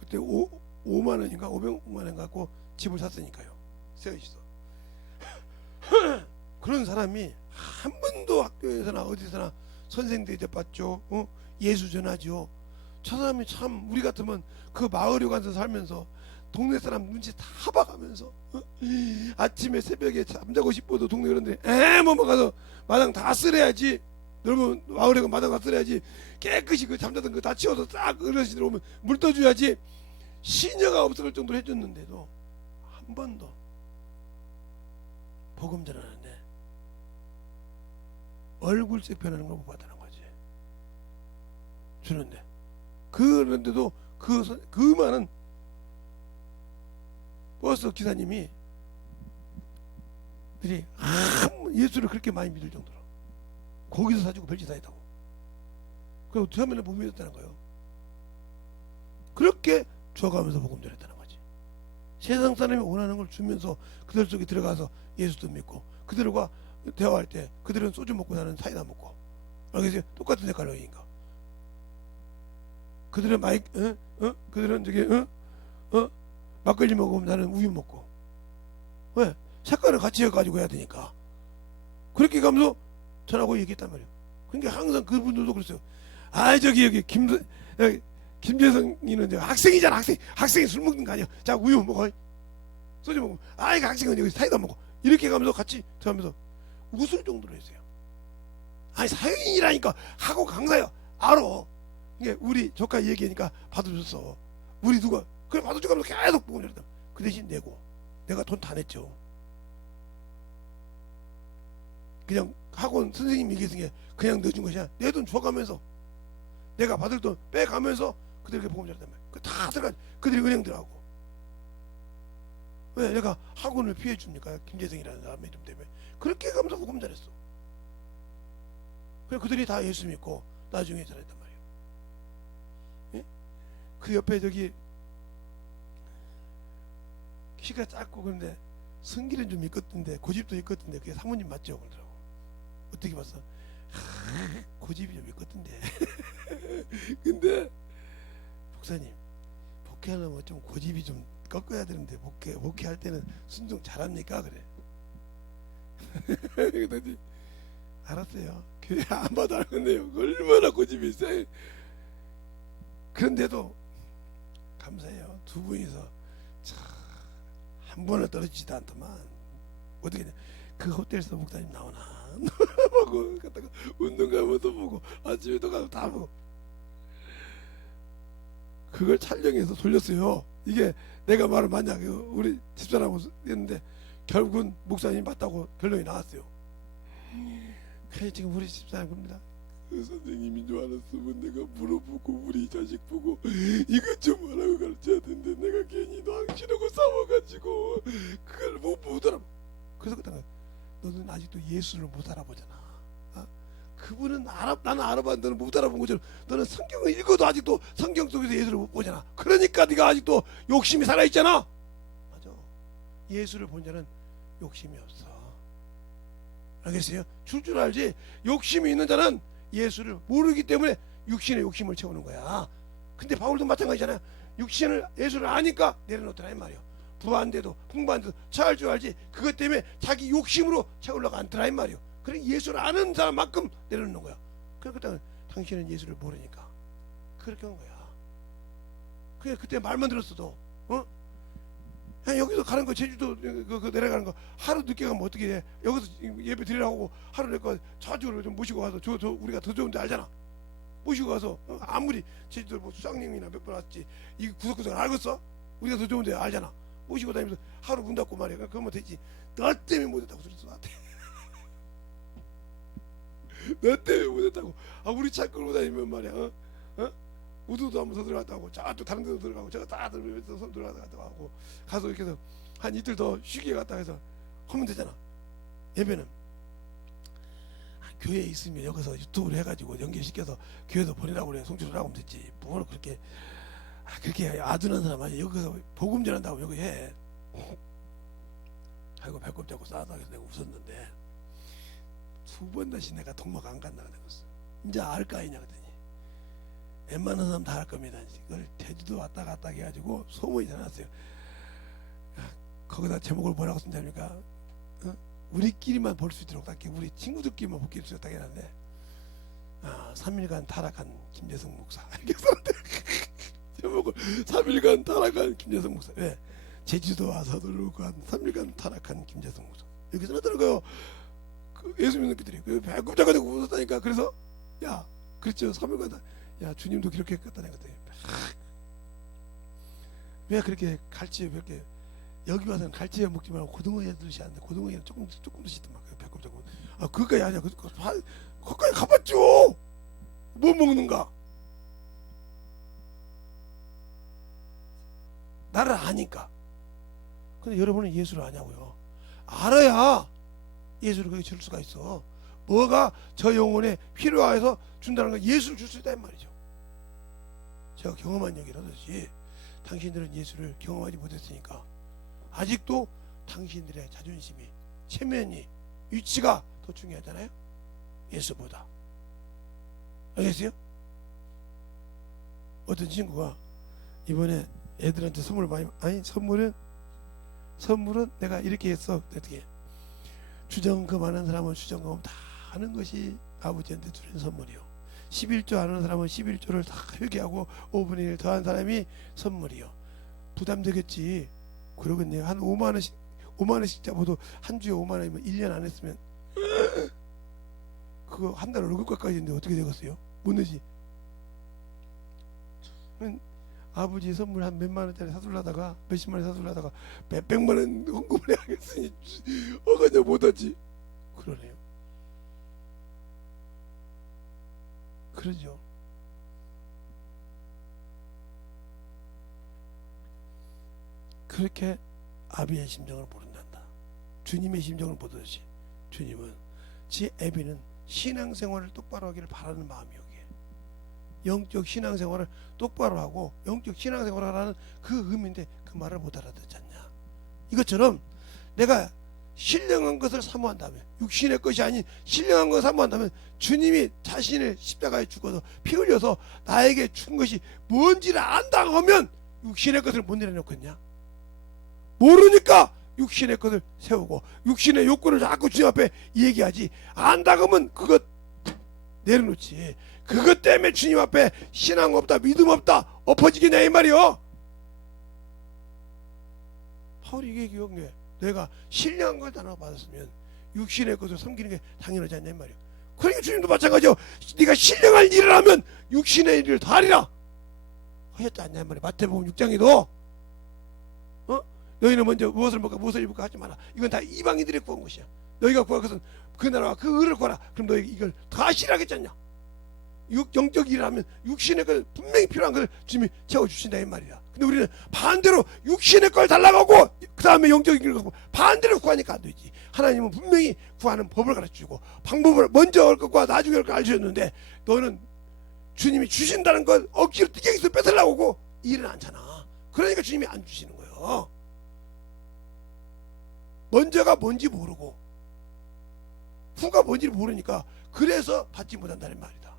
그때 5만 원인가 500만 원 갖고 집을 샀으니까요. 세어있어. 그런 사람이 한 번도 학교에서나 어디서나 선생 대접받죠. 예수 전하죠. 저 사람이 참, 우리 같으면 그 마을에 가서 살면서 동네 사람 눈치 다 봐가면서 아침에 새벽에 잠자고 싶어도 동네 그런데 뭐 가서 마당 다 쓸어야지. 여러분 마을에 가 마당 다 쓸어야지. 깨끗이 그 잠자던 거 다 치워서 딱 어르신 들어오면 물 떠줘야지. 시녀가 없을 정도로 해줬는데도 한 번도 복음 전하는데 얼굴색 변하는 걸 못 봤다는 거지. 주는데 그런데도 그 많은 버스 기사님이 들이 예수를 그렇게 많이 믿을 정도로 거기서 사주고 별짓 했다고. 그리고 처음에는 못 믿었다는 거예요. 그렇게 줘가면서 복음 전했다는 거지. 세상 사람이 원하는 걸 주면서 그들 속에 들어가서 예수도 믿고, 그들과 대화할 때 그들은 소주 먹고 나는 사이다 먹고, 알겠어요? 똑같은 색깔로인가. 그들은 그들은 막걸리 먹으면 나는 우유 먹고. 왜? 색깔을 같이 해가지고 해야 되니까. 그렇게 가면서 전하고 얘기했단 말이에요. 그러니까 항상 그분들도 그랬어요. 여기 김재성이는 이제 학생이잖아. 학생이 술 먹는 거 아니야. 자, 우유 먹어. 소주 먹고. 이거 학생은 여기 사이다 먹고. 이렇게 가면서 같이 하면서 웃을 정도로 했어요. 사회인이라니까 하고 강사야. 알아. 이게 우리 조카 얘기하니까 받아줬어. 우리 누가 그래 받아주면서 계속 보고 그랬다. 그 대신 내고 내가 돈 다 냈죠. 그냥 학원 선생님 얘기했으니까 그냥 넣어준 것이야. 내 돈 줘가면서 내가 받을 돈 빼가면서 그들에게 보험 잘했단 말이야. 다 들어가. 그들이 은행 들어가고. 왜 내가 학원을 피해 줍니까? 김재성이라는 사람의 이름 때문에. 그렇게 가면서 보험 잘했어. 그래 그들이 다 예수 믿고 나중에 잘했단 말이에요. 예? 그 옆에 저기 키가 작고 그런데 성기는 좀 있겠던데 고집도 있겠던데 그게 사모님 맞죠? 그러더라고. 어떻게 봤어? 고집이 좀 있겠던데. 근데 목사님 목회하려면 좀 고집이 좀 꺾어야 되는데 목회할 때는 순종 잘합니까? 그래. 그랬더니 알았어요. 교회 안 봐도 알겠네요. 얼마나 고집이 있어요. 그런데도 감사해요. 두 분이서 참 한 번을 떨어지지도 않더만. 어떻게 그 호텔에서 목사님 나오나 보고 갔다가 운동 가면서 보고 아침에도 가서 다 보고 그걸 촬영해서 돌렸어요. 이게 내가 말을 만약 우리 집사람하고 했는데 결국은 목사님이 맞다고 결론이 나왔어요. 그래 지금 우리 집사람 겁니다. 그 선생님인 줄 알았으면 내가 물어보고 우리 자식 보고 이것 좀 하라고 가르쳐야 되는데 내가 괜히 낭치라고 싸워가지고 그걸 못 알아봐. 그래서 그랬다가 너는 아직도 예수를 못 알아보잖아. 그분은 나는 알아봤는데 너는 못 알아본 것처럼 너는 성경을 읽어도 아직도 성경 속에서 예수를 못 보잖아. 그러니까 네가 아직도 욕심이 살아있잖아. 맞아. 예수를 본 자는 욕심이 없어. 알겠어요? 줄 알지. 욕심이 있는 자는 예수를 모르기 때문에 육신의 욕심을 채우는 거야. 근데 바울도 마찬가지잖아요. 육신을 예수를 아니까 내려놓더라 이 말이야. 부한데도 풍부한데도 차할 줄 알지. 그것 때문에 자기 욕심으로 채우려고 않더라 이 말이야. 그래 예수를 아는 사람만큼 내려놓는 거야. 그러니까 당신은 예수를 모르니까 그렇게 한 거야. 그래 그때 말만 들었어도 여기서 가는 거 제주도 그 내려가는 거 하루 늦게 가면 어떻게 해? 여기서 예배 드리라고 하루 내거 저쪽으로 좀 모시고 가서 저 우리가 더 좋은데 알잖아. 모시고 가서 아무리 제주도 뭐 수장님이나 몇 번 왔지 이 구석구석 알겠어? 우리가 더 좋은데 알잖아. 모시고 다니면서 하루 문 닫고 말이야. 그러면 되지. 너 때문에 못했다고 소리 써 나한테. 너 때문에 못했다고. 우리 차 끌고 다니면 말이야. 우두도 한번 더 들어갔다고 저쪽 다른 데도 들어가고 제가 다 들어가서 손 들어갔다고 하고 가서 이렇게 해서 한 이틀 더 쉬게 갔다 해서 하면 되잖아. 예배는 교회에 있으면 여기서 유튜브를 해가지고 연결시켜서 교회도 보내라고 그래. 송출을 하고 하면 됐지. 뭘 그렇게 아둔한 사람 아니야. 여기서 복음 전한다고 여기 해. 아이고 배꼽 잡고 싸다 해서 내가 웃었는데 두 번 다시 내가 동막 안 간다 그랬어. 이제 알까 아니냐 그랬더니 웬만한 사람 다 할 겁니다. 이걸 제주도 왔다 갔다 해가지고 소문이 전났어요. 거기다 제목을 뭐라고 쓴다니까 우리끼리만 볼 수 있도록 딱히 우리 친구들끼리만 볼 수 있도록 딱 해놨는데 3일간 타락한 김재성 목사 이렇게 썼는데 제목을 3일간 타락한 김재성 목사. 왜? 제주도 와서 놀고 한 3일간 타락한 김재성 목사 이렇게 써놨더라고요. 그 예수 믿는 그들이 배꼽 잡아가지고 웃었다니까. 그래서 야 그랬죠. 3일간 야 주님도 그렇게 했겠다 내가 그랬더니 왜 그렇게 갈치에 그렇게 여기 와서는 갈치에 먹지 말고 고등어회 드시 하는데 고등어회는 조금 드시더만 배꼽 잡고 그거까지 아니야. 거기까지 가봤죠. 뭐 먹는가. 나를 아니까. 근데 여러분은 예수를 아냐고요. 알아야 예수를 거기 줄 수가 있어. 뭐가 저 영혼에 필요해서 준다는 건 예수를 줄 수 있다는 말이죠. 제가 경험한 얘기라듯이 당신들은 예수를 경험하지 못했으니까 아직도 당신들의 자존심이 체면이 위치가 더 중요하잖아요. 예수보다. 알겠어요? 어떤 친구가 이번에 애들한테 선물 많이 선물은 내가 이렇게 했어. 어떻게 주정금 하는 사람은 주정금 다 하는 것이 아버지한테 드리는 선물이요. 11조 하는 사람은 11조를 다 회개하고 5분의 1 더한 사람이 선물이요. 부담되겠지. 그러겠네요. 한 5만원씩 잡아도 한 주에 5만원이면 1년 안 했으면 그거 한 달 월급값까지 있는데 어떻게 되겠어요? 못 내지. 아버지 선물 한 몇만원짜리 사둘라다가 몇십만원 사둘라다가 몇백만원 헌금을 해야겠으니 어가냐 못하지. 그러네요. 그러죠. 그렇게 아비의 심정을 모른단다. 주님의 심정을 보듯이 주님은 지 애비는 신앙생활을 똑바로 하기를 바라는 마음이 여기에 영적 신앙생활을 똑바로 하고 영적 신앙생활을 하라는 그 의미인데 그 말을 못 알아듣지 않냐. 이것처럼 내가 신령한 것을 사모한다면, 육신의 것이 아닌 신령한 것을 사모한다면, 주님이 자신을 십자가에 죽어서 피 흘려서 나에게 준 것이 뭔지를 안다고 하면 육신의 것을 못 내려놓겠냐? 모르니까 육신의 것을 세우고 육신의 욕구를 자꾸 주님 앞에 얘기하지. 안다고 하면 그것 내려놓지. 그것 때문에 주님 앞에 신앙 없다, 믿음 없다, 엎어지겠냐 이 말이요. 바울이 이게 얘기한 게, 내가 신령한 걸 나눠 받았으면 육신의 것을 섬기는 게 당연하지 않냐 이 말이요. 그러니까 주님도 마찬가지요. 네가 신령한 일을 하면 육신의 일을 다 하리라 하셨지 않냐 이 말이요. 마태복음 6장에도 너희는 먼저 무엇을 먹을까 무엇을 입을까 하지 마라. 이건 다 이방인들이 구한 것이야. 너희가 구할 것은 그 나라와 그 의를 구하라. 그럼 너희 이걸 다 하시라겠지 않냐. 영적 일을 하면 육신의 걸 분명히 필요한 걸 주님이 채워주신다 이 말이야. 근데 우리는 반대로 육신의 걸 달라고 하고 그 다음에 영적인 걸 갖고 반대로 구하니까 안 되지. 하나님은 분명히 구하는 법을 가르쳐주고 방법을 먼저 할 것과 나중에 할 걸 알려줬는데, 너는 주님이 주신다는 걸 억지로 띠개에서 뺏으려고 하고 일은 않잖아. 그러니까 주님이 안 주시는 거예요. 먼저가 뭔지 모르고 후가 뭔지를 모르니까 그래서 받지 못한다는 말이다.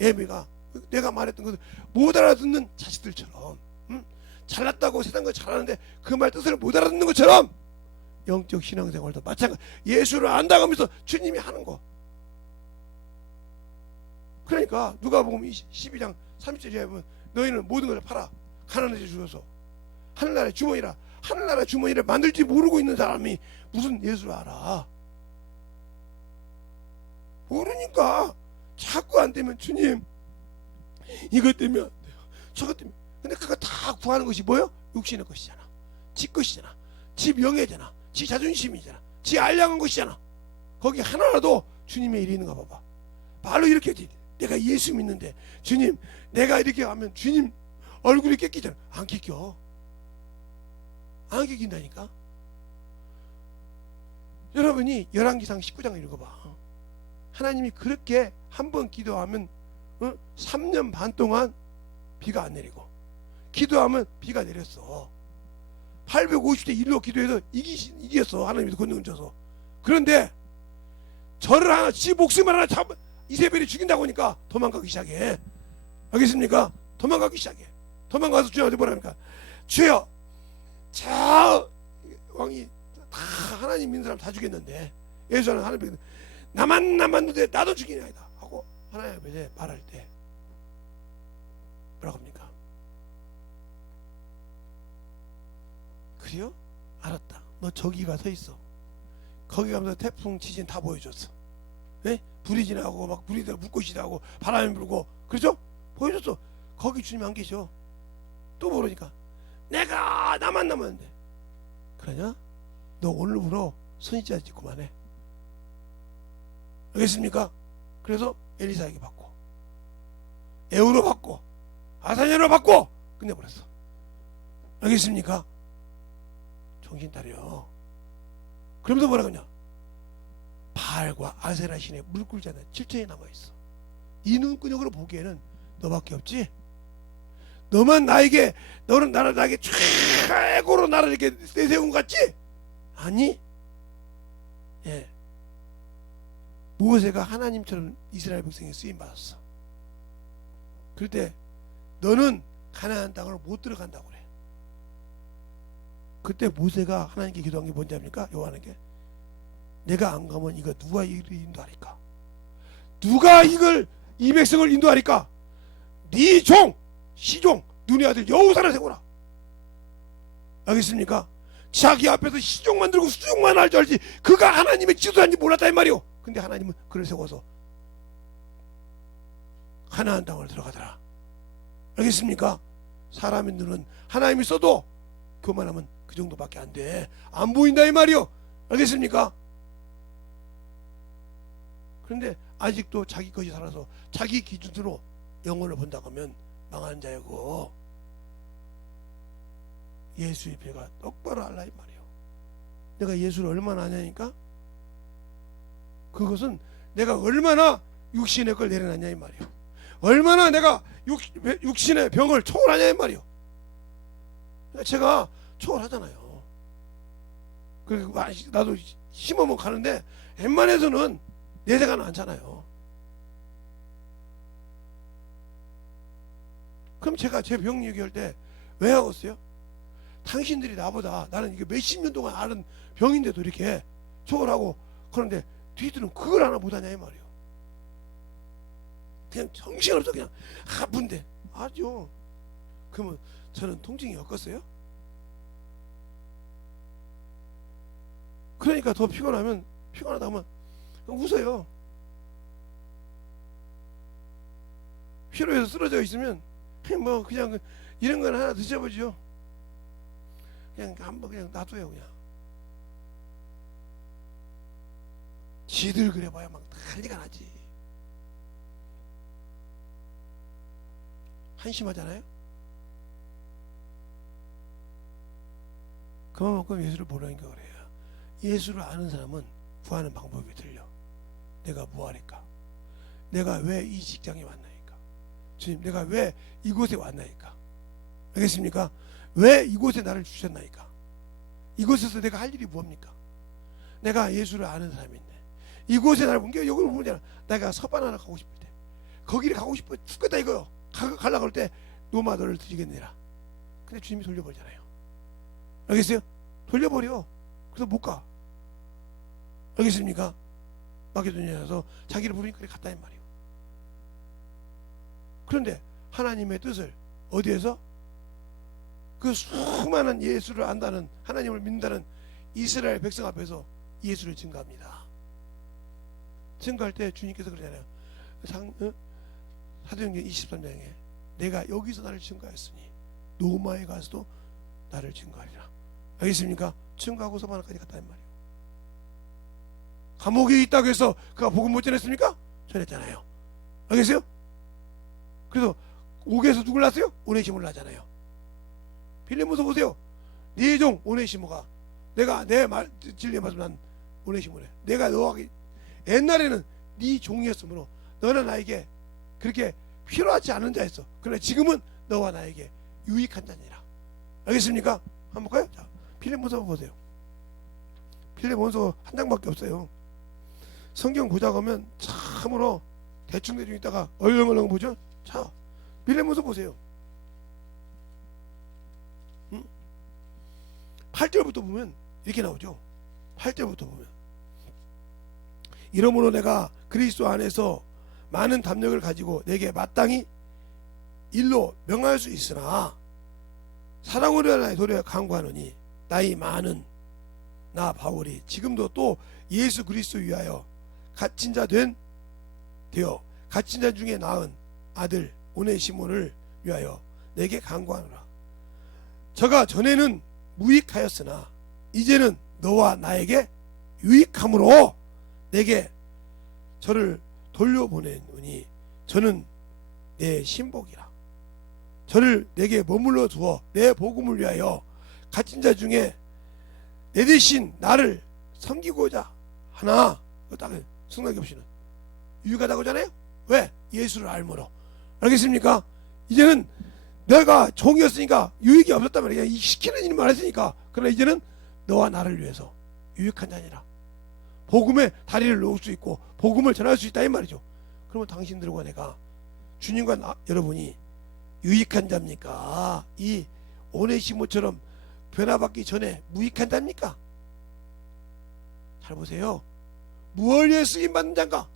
예배가 내가 말했던 것을 못 알아듣는 자식들처럼, 잘났다고 세상 걸 잘하는데 그 말 뜻을 못 알아듣는 것처럼 영적 신앙생활도 마찬가지. 예수를 안다고 하면서 주님이 하는 거. 그러니까 누가복음 12장 30절에 보면 너희는 모든 것을 팔아 가난하게 주어서 하늘나라의 주머니라. 하늘나라 주머니를 만들지 모르고 있는 사람이 무슨 예수를 알아? 모르니까 자꾸 안 되면 주님 이것 때문에 안 돼요, 저것 때문에. 근데 그거 다 구하는 것이 뭐예요? 육신의 것이잖아. 지 것이잖아. 지 명예잖아. 지 자존심이잖아. 지 알량한 것이잖아. 거기 하나라도 주님의 일이 있는가 봐봐. 말로 이렇게 하지. 내가 예수 믿는데 주님 내가 이렇게 하면 주님 얼굴이 깨끼잖아. 안 깨껴. 안 깨낀다니까. 여러분이 열왕기상 19장을 읽어봐. 하나님이 그렇게 한 번 기도하면 3년 반 동안 비가 안 내리고, 기도하면 비가 내렸어. 850대 1로 기도해서 이겼어. 하나님이 권능 줘서. 그런데 저를 하나, 지 목숨을 하나 잡아 이세벨이 죽인다고 하니까 도망가기 시작해. 알겠습니까? 도망가기 시작해. 도망가서 주님한테 뭐라니까, 주여 저 왕이 다 하나님 믿는 사람 다 죽였는데 예수는 하나님 나만 남았는데 나도 죽이나이다 하고 하나님 앞에 말할 때 뭐라고 합니까? 그래요? 알았다. 너 저기 가서 있어. 거기 가면서 태풍 지진 다 보여줬어. 예? 불이 지나고 막 불이 불꽃이 지나고 바람이 불고 그렇죠? 보여줬어. 거기 주님 안 계셔. 또 모르니까 내가 나만 남았는데 그러냐? 너 오늘부로 선지자 짓고 그만해. 알겠습니까? 그래서 엘리사에게 받고 에우로 받고 아사냐로 받고 끝내버렸어. 알겠습니까? 정신 차려. 그러면서 뭐라고 하냐? 바알과 아세라 신의 물굴자는 7천이 남아있어. 이 눈구녕으로 보기에는 너밖에 없지. 너만 나에게, 너는 나에게 최고로 나를 이렇게 내세운 것 같지? 아니, 예, 모세가 하나님처럼 이스라엘 백성에 쓰임 받았어. 그럴 때 너는 가나안 땅으로 못 들어간다고 그래. 그때 모세가 하나님께 기도한 게 뭔지 압니까? 요한에게 내가 안 가면 이거 누가 이를 인도하리까? 누가 이걸 이 백성을 인도하리까? 네 종 시종 눈의 아들 여호사를 세워라. 알겠습니까? 자기 앞에서 시종만 들고 수종만 할 줄 알지 그가 하나님의 지도자인지 몰랐다 이 말이오. 근데 하나님은 그를 세워서 가나안 땅을 들어가더라. 알겠습니까? 사람의 눈은 하나님이 써도 교만하면 그 정도밖에 안 돼. 안 보인다 이 말이오. 알겠습니까? 그런데 아직도 자기 것이 살아서 자기 기준으로 영혼을 본다고 하면 망하는 자이고, 예수의 배가 똑바로 알라 이 말이에요. 내가 예수를 얼마나 아냐니까? 그것은 내가 얼마나 육신의 걸 내려놨냐 이 말이에요. 얼마나 내가 육신의 병을 초월하냐 이 말이에요. 제가 초월하잖아요. 그리고 나도 심으면 가는데 웬만해서는 내세가는 않잖아요. 그럼 제가 제 병 얘기할 때 왜 하고 있어요? 당신들이 나보다, 나는 이게 몇십 년 동안 아는 병인데도 이렇게 초월하고 그런데 뒤들은 그걸 하나 못하냐 이 말이에요. 그냥 정신없어. 그냥 아픈데 아죠. 그러면 저는 통증이 없겠어요? 그러니까 더 피곤하다면 웃어요. 피로해서 쓰러져 있으면 뭐 그냥 이런 건 하나 드셔보죠. 그냥 한번 그냥 놔둬요. 그냥 지들 그래봐야 막 난리가 나지. 한심하잖아요. 그만큼 예수를 모르니까 그래요. 예수를 아는 사람은 구하는 방법이 틀려. 내가 뭐하니까, 내가 왜 이 직장에 왔나이까, 주님 내가 왜 이곳에 왔나이까, 알겠습니까? 왜 이곳에 나를 주셨나이까, 이곳에서 내가 할 일이 뭡니까? 내가 예수를 아는 사람인데 이곳에 나를 본 게, 여기를 보면 내가 서바나나 가고 싶을 때, 거기를 가고 싶어 죽겠다 이거요. 가려고 할 때 노마 너를 드리겠느라. 근데 주님이 돌려버리잖아요. 알겠어요? 돌려버려. 그래서 못 가. 알겠습니까? 마게도니아에서 자기를 부르니까 갔다 는 말이에요. 그런데 하나님의 뜻을 어디에서? 그 수많은 예수를 안다는, 하나님을 믿는다는 이스라엘 백성 앞에서 예수를 증거합니다. 증거할 때 주님께서 그러잖아요. 사도행전 23장에 내가 여기서 나를 증거했으니 노마에 가서도 나를 증거하리라. 알겠습니까? 증거하고 서바나까지 갔다는 말이에요. 감옥에 있다고 해서 그가 복음 못 전했습니까? 전했잖아요. 알겠어요? 그래서 옥에서 누굴 낳았어요? 오네시모를 낳잖아요. 빌레몬서 보세요. 네 종 오네시모가, 내가 내 말 진리의 말씀 난 오네시모래. 내가 너와 옛날에는 네 종이었으므로 너는 나에게 그렇게 필요하지 않은 자였어. 그러나 지금은 너와 나에게 유익한 자니라. 알겠습니까? 한번 볼까요? 자, 필레몬서 보세요. 필레몬서 한 장밖에 없어요. 성경 보자고 하면 참으로 대충 있다가 얼렁얼렁 보죠. 자, 필레몬서 보세요. 8절부터 보면 이렇게 나오죠. 8절부터 보면, 이러므로 내가 그리스도 안에서 많은 담력을 가지고 내게 마땅히 일로 명할 수 있으나 사랑으로 나의 도리에 강구하노니 나이 많은 나 바울이 지금도 또 예수 그리스도 위하여 갇힌 자 되어 갇힌 자 중에 낳은 아들 오네시모를 위하여 내게 강구하노라. 저가 전에는 무익하였으나 이제는 너와 나에게 유익함으로 내게 저를 돌려보내노니 저는 내 신복이라. 저를 내게 머물러 두어 내 복음을 위하여 갇힌 자 중에 내 대신 나를 섬기고자 하나. 딱 승낙이 없이는 유익하다고 하잖아요. 왜? 예수를 알므로. 알겠습니까? 이제는 내가 종이었으니까 유익이 없었단 말이야. 이 시키는 일만 했으니까. 그러나 이제는 너와 나를 위해서 유익한 자니라. 복음의 다리를 놓을 수 있고 복음을 전할 수 있다 이 말이죠. 그러면 당신들과 내가, 주님과 여러분이 유익한 자입니까? 이 오네시모처럼 변화받기 전에 무익한 자입니까? 잘 보세요. 무엇을 위해 쓰임받는 자인가?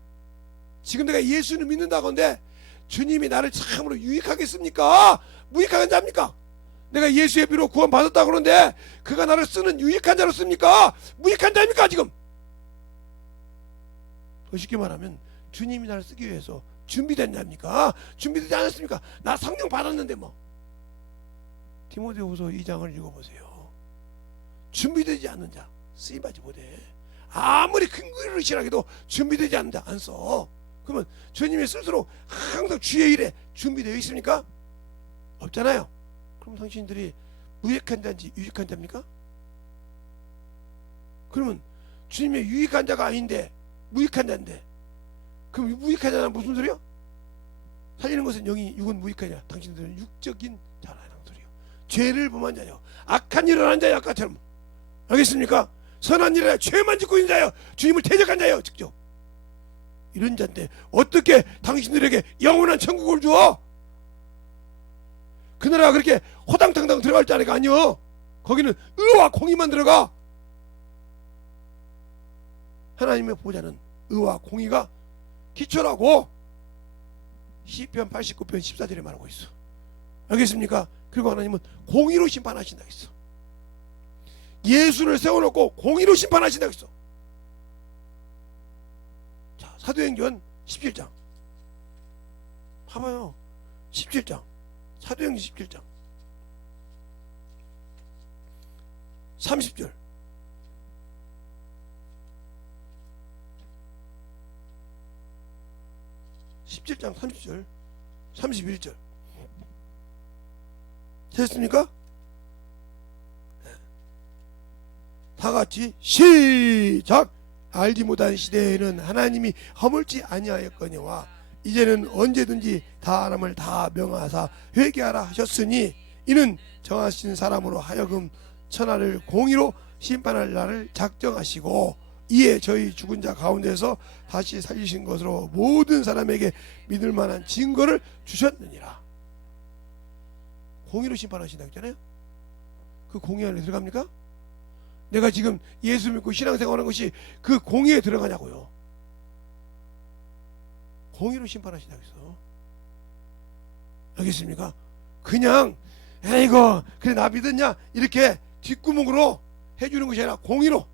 지금 내가 예수를 믿는다건데 주님이 나를 참으로 유익하게 씁니까? 무익한 자입니까? 내가 예수의 피로 구원받았다 그러는데 그가 나를 쓰는 유익한 자로 씁니까? 무익한 자입니까? 지금 더 쉽게 말하면 주님이 나를 쓰기 위해서 준비된 자입니까? 준비되지 않았습니까? 나 성령 받았는데 뭐. 디모데후서 2장을 읽어보세요. 준비되지 않는 자 쓰임받지 못해. 아무리 큰 글을 실하게도 준비되지 않는 자 안 써. 그러면 주님이 스스로 항상 주의 일에 준비되어 있습니까? 없잖아요. 그럼 당신들이 무익한 자인지 유익한 자입니까? 그러면 주님의 유익한 자가 아닌데 무익한 자인데, 그럼 무익한 자는 무슨 소리요? 살리는 것은 영이, 육은 무익하냐? 당신들은 육적인 자라는 소리요. 죄를 범한 자요, 악한 일을 하는 자요. 아까처럼. 알겠습니까? 선한 일에 죄만 짓고 있는 자여, 주님을 대적한 자여, 직접 이런 자인데 어떻게 당신들에게 영원한 천국을 주어? 그 나라가 그렇게 호당탕당 들어갈 자리가 아니여. 거기는 의와 공의만 들어가. 하나님의 보좌는 의와 공의가 기초라고 시편 89편 14절에 말하고 있어. 알겠습니까? 그리고 하나님은 공의로 심판하신다 했어. 예수를 세워놓고 공의로 심판하신다 했어. 자, 사도행전 17장 봐봐요. 17장 사도행전 17장 30절 17장 30절 31절 됐습니까? 다같이 시작. 알지 못한 시대에는 하나님이 허물지 아니하였거니와 이제는 언제든지 사람을 다 명하사 회개하라 하셨으니 이는 정하신 사람으로 하여금 천하를 공의로 심판할 날을 작정하시고 이에 저희 죽은 자 가운데서 다시 살리신 것으로 모든 사람에게 믿을 만한 증거를 주셨느니라. 공의로 심판하신다고 했잖아요. 그 공의 안에 들어갑니까? 내가 지금 예수 믿고 신앙생활하는 것이 그 공의에 들어가냐고요. 공의로 심판하신다고 했어. 알겠습니까? 그냥 에이고 그래 나 믿었냐 이렇게 뒷구멍으로 해주는 것이 아니라 공의로.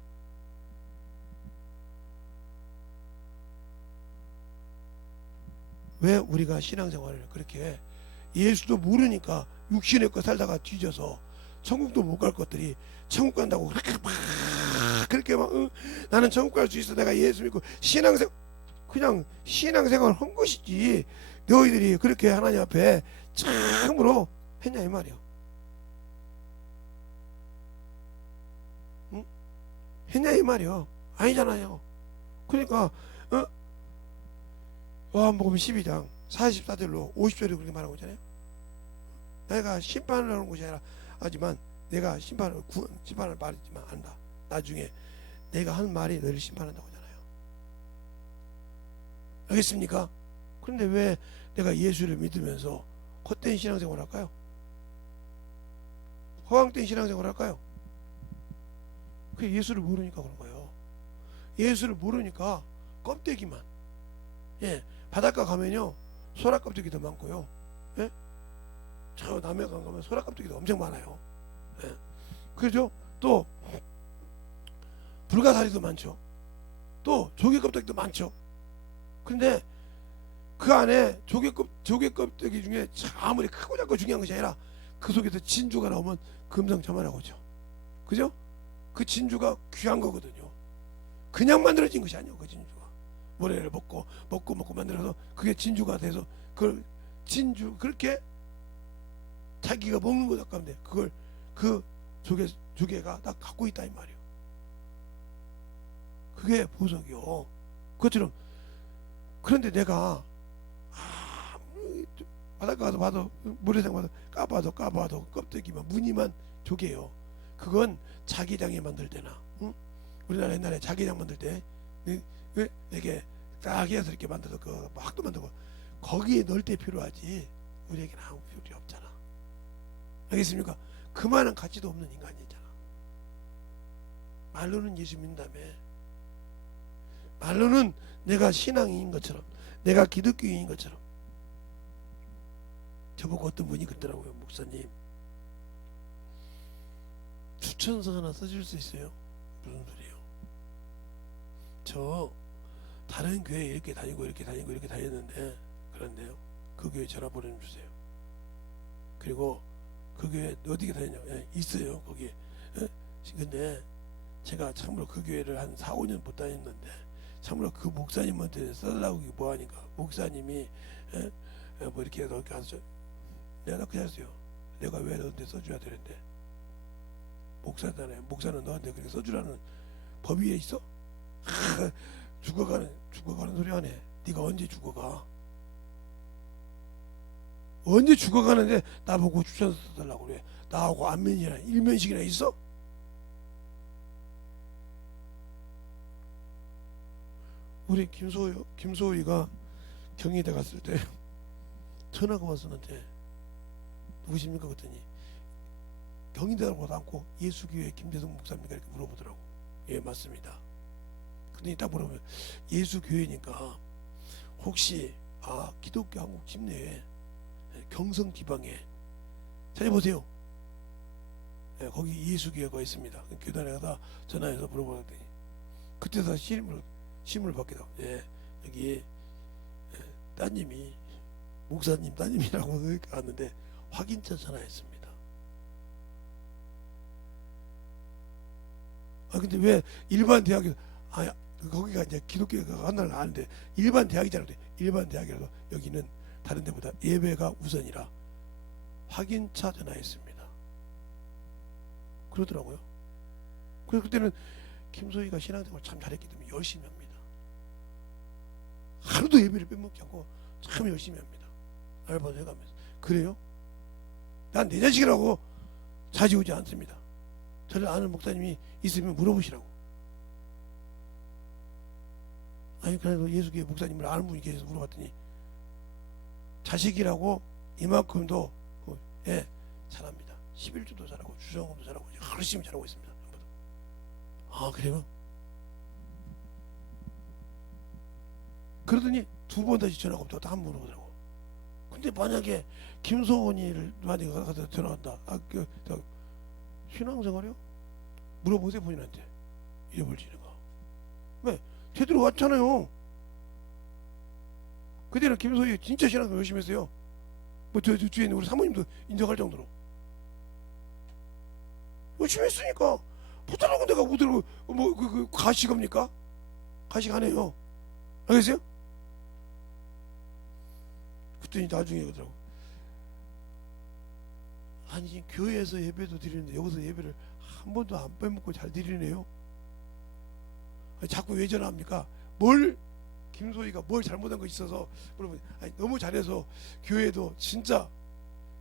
왜 우리가 신앙생활을 그렇게 예수도 모르니까 육신의 것 살다가 뒤져서 천국도 못 갈 것들이 천국 간다고 그렇게 막 나는 천국 갈 수 있어 내가 예수 믿고 그냥 신앙생활 한 것이지 너희들이 그렇게 하나님 앞에 참으로 했냐 이 말이야. 응? 했냐 이 말이야. 아니잖아요. 그러니까 요한복음 12장 44절로 50절에 그렇게 말하고 있잖아요. 내가 심판을 하는 것이 아니라 하지만 내가 심판을 말하지만 안다. 나중에 내가 한 말이 너를 심판한다고 하잖아요. 알겠습니까? 그런데 왜 내가 예수를 믿으면서 헛된 신앙생활 할까요? 허황된 신앙생활 할까요? 그게 예수를 모르니까 그런 거예요. 예수를 모르니까 껍데기만. 예, 바닷가 가면요 소라 껍데기도 많고요. 예? 저 남해강 가면 소라 껍데기도 엄청 많아요. 예. 그죠? 또 불가사리도 많죠. 또 조개 껍데기도 많죠. 근데 그 안에 조개 껍데기 중에 아무리 크고 작고 중요한 것이 아니라 그 속에서 진주가 나오면 금상첨화라고죠. 그죠? 그 진주가 귀한 거거든요. 그냥 만들어진 것이 아니에요. 그 진주가 모래를 먹고 만들어서 그게 진주가 돼서 그걸 진주 그렇게 자기가 먹는 것 같은데 그걸 그 조개가 다 갖고 있다 이 말이에요. 그게 보석이요. 그것처럼 그런데 내가 바닷가 가서 봐도 모래생 봐도 까봐도 껍데기만 무늬만 조개요. 그건 자기장에 만들 때나 응? 우리나라 옛날에 자기장 만들 때 이렇게 딱 해서 이렇게 만들어서 그 막도 만들고 거기에 넣을 때 필요하지 우리에게는 아무 필요 없잖아. 알겠습니까? 그만한 가치도 없는 인간이잖아. 말로는 예수 믿는다며. 말로는 내가 신앙인인 것처럼 내가 기독교인인 것처럼. 저보고 어떤 분이 그러더라고요. 목사님 추천서 하나 써줄 수 있어요? 무슨 소리예요? 저 다른 교회 이렇게 다니고 다녔는데 그런데요 그 교회 전화 보내주세요. 그리고 그 교회 어디게 다녔냐고. 예, 있어요 거기에. 예? 근데 제가 참으로 그 교회를 한 4-5년 못 다녔는데 참으로 그 목사님한테 써달라고 뭐하니까 목사님이 예? 뭐 이렇게 해서 가서 내가 그냥 했어요. 내가 왜 너한테 써줘야 되는데 목사잖아요. 목사는 너한테 그렇게 써주라는 법이 있어? 죽어가는 소리 하네. 네가 언제 죽어가? 언제 죽어가는데 나보고 추천서 써달라고 그래. 나하고 안면이나 일면식이나 있어? 우리 김소희가 경희대 갔을 때 전화가 왔었는데 누구십니까 그랬더니 경희대라고도 않고 예수교회 김대성 목사입니까 이렇게 물어보더라고. 예 맞습니다. 그랬더니 딱 물어보면 예수교회니까 혹시 기독교 한국 집내에 경성 지방에 찾아보세요. 예, 거기 예수교회가 있습니다. 교단에 가서 전화해서 물어보더니 그때 다 심을 받게 되고 예, 여기 따님이 목사님 따님이라고 왔는데 확인차 전화했습니다. 근데 왜 일반 대학에 거기가 이제 기독교가 한날 아는데 일반 대학이잖아요. 일반 대학이라도 여기는 다른 데보다 예배가 우선이라 확인차 전화했습니다. 그러더라고요. 그래서 그때는 김소희가 신앙생활 참 잘했기 때문에 열심히 합니다. 하루도 예배를 빼먹지 않고 참 열심히 합니다. 알바도 해가면서. 그래요? 난 내 자식이라고 자지우지 않습니다. 저를 아는 목사님이 있으면 물어보시라고. 그래도 예수교회 목사님을 아는 분이 계셔서 물어봤더니 자식이라고 이만큼도 예, 잘합니다. 11주도 잘하고 주정금도 잘하고 열심히 잘하고 있습니다. 그래요? 그러더니 두 번 다시 전화가 없다고 한 번 물어보더라고. 근데 만약에 김소원이를 만약에 가서 전화 온다. 신앙생활이요? 물어보세요 본인한테. 잃어버리는 거. 왜? 제대로 왔잖아요. 그때는 김소희 진짜 신앙생활 열심히 했어요. 저 주위에 있는 우리 사모님도 인정할 정도로 열심히 했으니까 붙잡고 내가 못 들고 가식합니까? 가식 안 해요. 알겠어요? 그랬더니 나중에 그러더라고. 아니 교회에서 예배도 드리는데 여기서 예배를 한 번도 안 빼먹고 잘 드리네요. 자꾸 왜 전화합니까? 김소희가 뭘 잘못한 거 있어서 물어보니 너무 잘해서 교회도 진짜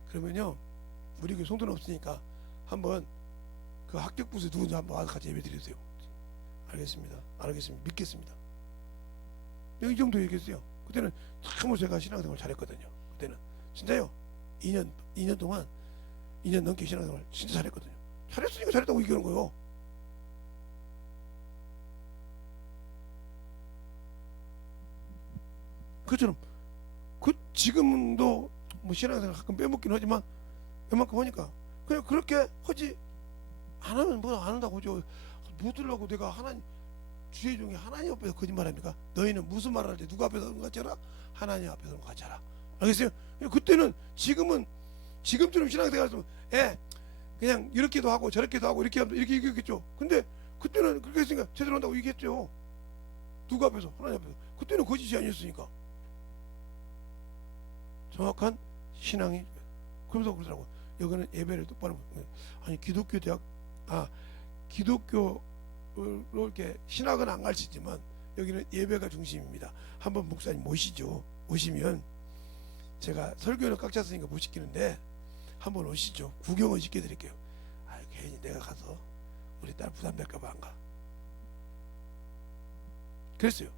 그러면요 우리 교회 송도는 없으니까 한번 그 합격부서 누군지 한번 와서 같이 예배 드리세요. 알겠습니다. 알겠습니다. 믿겠습니다. 이 정도 얘기했어요. 그때는 참 제가 신앙생활 잘했거든요. 그때는 진짜요. 2년 동안 2년 넘게 신앙생활 진짜 잘했거든요. 잘했으니까 잘했다고 얘기하는 거예요. 그처럼 지금도 뭐 신앙생활 가끔 빼먹긴 하지만 웬만큼 하니까 그냥 그렇게 하지 안 하면 뭐 안 한다고 하죠. 못 들라고 내가 하나님 주의 중에 하나님 앞에서 거짓말합니까? 너희는 무슨 말을 할 때 누구 앞에서 같이 하라? 하나님 앞에서 같이 하라. 알겠어요? 그때는 지금처럼 신앙생활 했으면 그냥 이렇게도 하고 저렇게도 하고 이렇게 하면 이렇게 얘기했겠죠. 근데 그때는 그렇게 했으니까 제대로 한다고 얘기했죠. 누구 앞에서? 하나님 앞에서. 그때는 거짓이 아니었으니까. 정확한 신앙이 그러면서 그러더라고. 여기는 예배를 똑바로 아니 기독교로 이렇게 신학은 안 가르치지만 여기는 예배가 중심입니다. 한번 목사님 모시죠. 오시면 제가 설교는 꽉 찼으니까 못 시키는데 한번 오시죠. 구경은 시켜드릴게요. 괜히 내가 가서 우리 딸 부담될까봐 안 가. 그랬어요.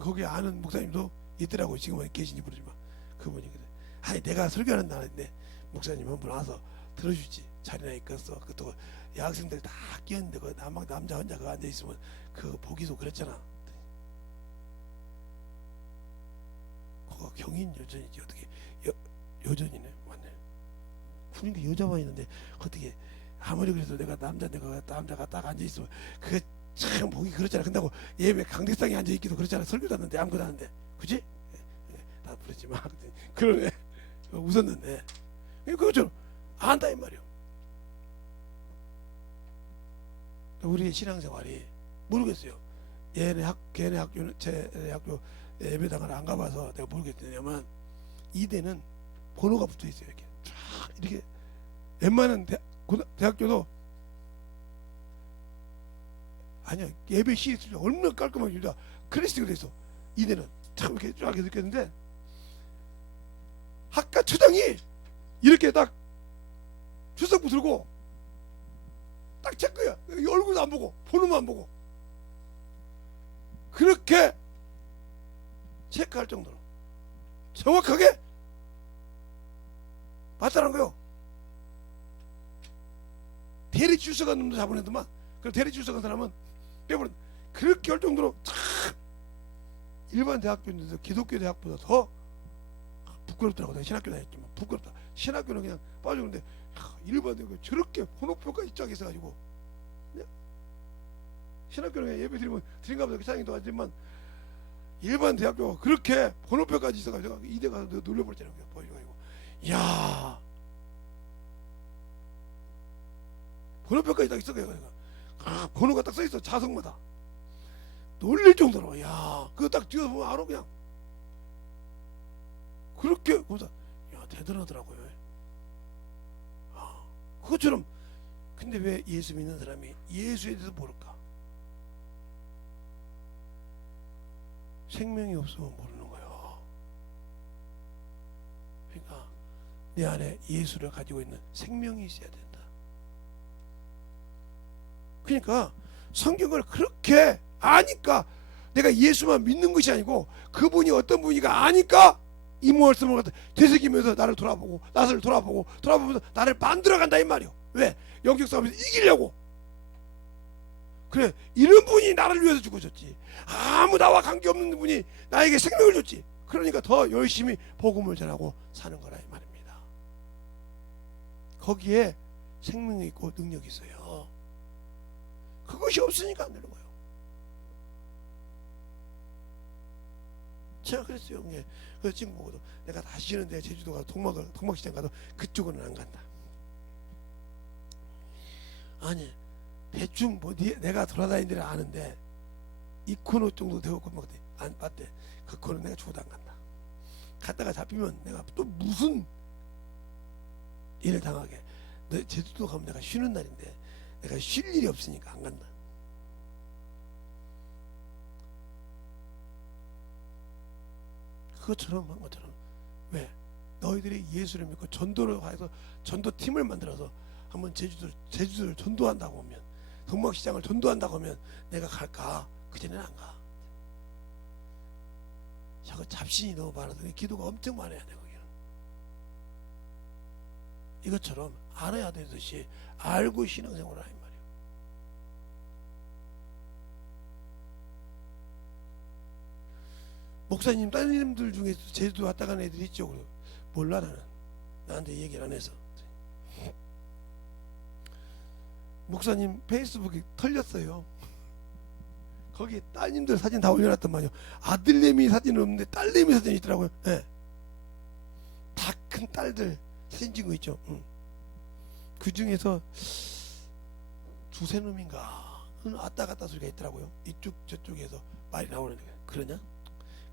거기 아는 목사님도 있더라고요. 지금은 계신지 모르지만 그분이 그래. 내가 설교하는 날인데 목사님 한 분 와서 들어주지. 자리나 있겠어. 그또 여학생들 다 끼었는데 그 남자 혼자 그 앉아 있으면 그 보기도 그랬잖아. 그거 경인 여전이지 어떻게 여전이네. 맞네. 그러니까 여자만 있는데 어떻게 아무리 그래도 내가 남자가 딱 앉아 있으면 그게 참 보기 그렇잖아. 근다고 예배 강대상에 앉아 있기도 그렇잖아. 설교도 하는데 아무것도 하는데 그지? 나 부르지 마. 그러네. 웃었는데 그거처럼 안다 이 말이요. 우리의 신앙생활이 모르겠어요. 걔네 학교는 제 학교 예배당을 안 가봐서 내가 모르겠냐면 이대는 번호가 붙어 있어요. 이렇게 쫙 이렇게 웬만한 대학교도 아니야. 예배 시에 얼마나 깔끔하게 주다 크리스티가 돼 있어. 이대는 참 이렇게 쫙 이렇게 했는데 학과 처장이 이렇게 딱 출석부 들고 딱 체크야. 얼굴도 안 보고 번호만 안 보고 그렇게 체크할 정도로 정확하게 맞다는 거요. 대리 출석한 놈도 잡아내더만. 그 대리 출석한 사람은 빼버린. 그렇게 할 정도로 참 일반 대학교인데도 기독교 대학보다 더 부끄럽더라고. 내가 신학교 다녔지만 부끄럽다. 신학교는 그냥 빠져오는데 일반 대학교 저렇게 번호표까지 쫙 있어가지고 신학교는 그냥 예배 드린가 보다 사장님도 하지만 일반 대학교가 그렇게 번호표까지 있어가지고 이대 가서 놀려버렸잖아요. 보여가지고 이야 번호표까지 딱 있어. 번호가 딱 써있어. 자석마다 놀릴 정도로 야 그거 딱 뒤에서 보면 알아. 그냥 그렇게 보면서 야 대단하더라고요. 그것처럼 근데 왜 예수 믿는 사람이 예수에 대해서 모를까? 생명이 없으면 모르는 거예요. 그러니까 내 안에 예수를 가지고 있는 생명이 있어야 된다. 그러니까 성경을 그렇게 아니까 내가 예수만 믿는 것이 아니고 그분이 어떤 분이가 아니까 이 말씀을 갖다 되새기면서 나를 돌아보면서 나를 만들어간다 이 말이요. 왜? 영적 싸움에서 이기려고. 그래 이런 분이 나를 위해서 죽어줬지. 아무 나와 관계없는 분이 나에게 생명을 줬지. 그러니까 더 열심히 복음을 전하고 사는 거라 이 말입니다. 거기에 생명이 있고 능력이 있어요. 그것이 없으니까 안 되는 거예요. 제가 그랬어요. 그래서 지금 보고도 내가 다시 쉬는데 제주도 가서 동막시장 가도 그쪽은 안 간다. 아니 대충 뭐 내가 돌아다니는 데를 아는데 이 코너 정도 되고 안 봤대. 그 코너 내가 죽어도 안 간다. 갔다가 잡히면 내가 또 무슨 일을 당하게. 너 제주도 가면 내가 쉬는 날인데 내가 쉴 일이 없으니까 안 간다. 그것처럼 한 것처럼 왜 너희들이 예수를 믿고 전도를 가서 전도팀을 만들어서 한번 제주도를 전도한다고 하면 동막시장을 전도한다고 하면 내가 갈까? 그전에는 안 가. 자꾸 잡신이 너무 많아서 기도가 엄청 많아야 돼. 거기는 이것처럼 알아야 되듯이 알고 신앙생활을 하는 말이에요. 목사님 따님들 중에 제주도 왔다 간 애들이 있죠. 몰라 나는. 나한테 얘기를 안 해서. 목사님 페이스북이 털렸어요. 거기 따님들 사진 다 올려놨단 말이에요. 아들내미 사진은 없는데 딸내미 사진이 있더라고요. 네. 다 큰 딸들 사진 찍은 거 있죠. 그 중에서 두세 놈인가 왔다 갔다 소리가 있더라고요. 이쪽 저쪽에서 말이 나오는데 그러냐?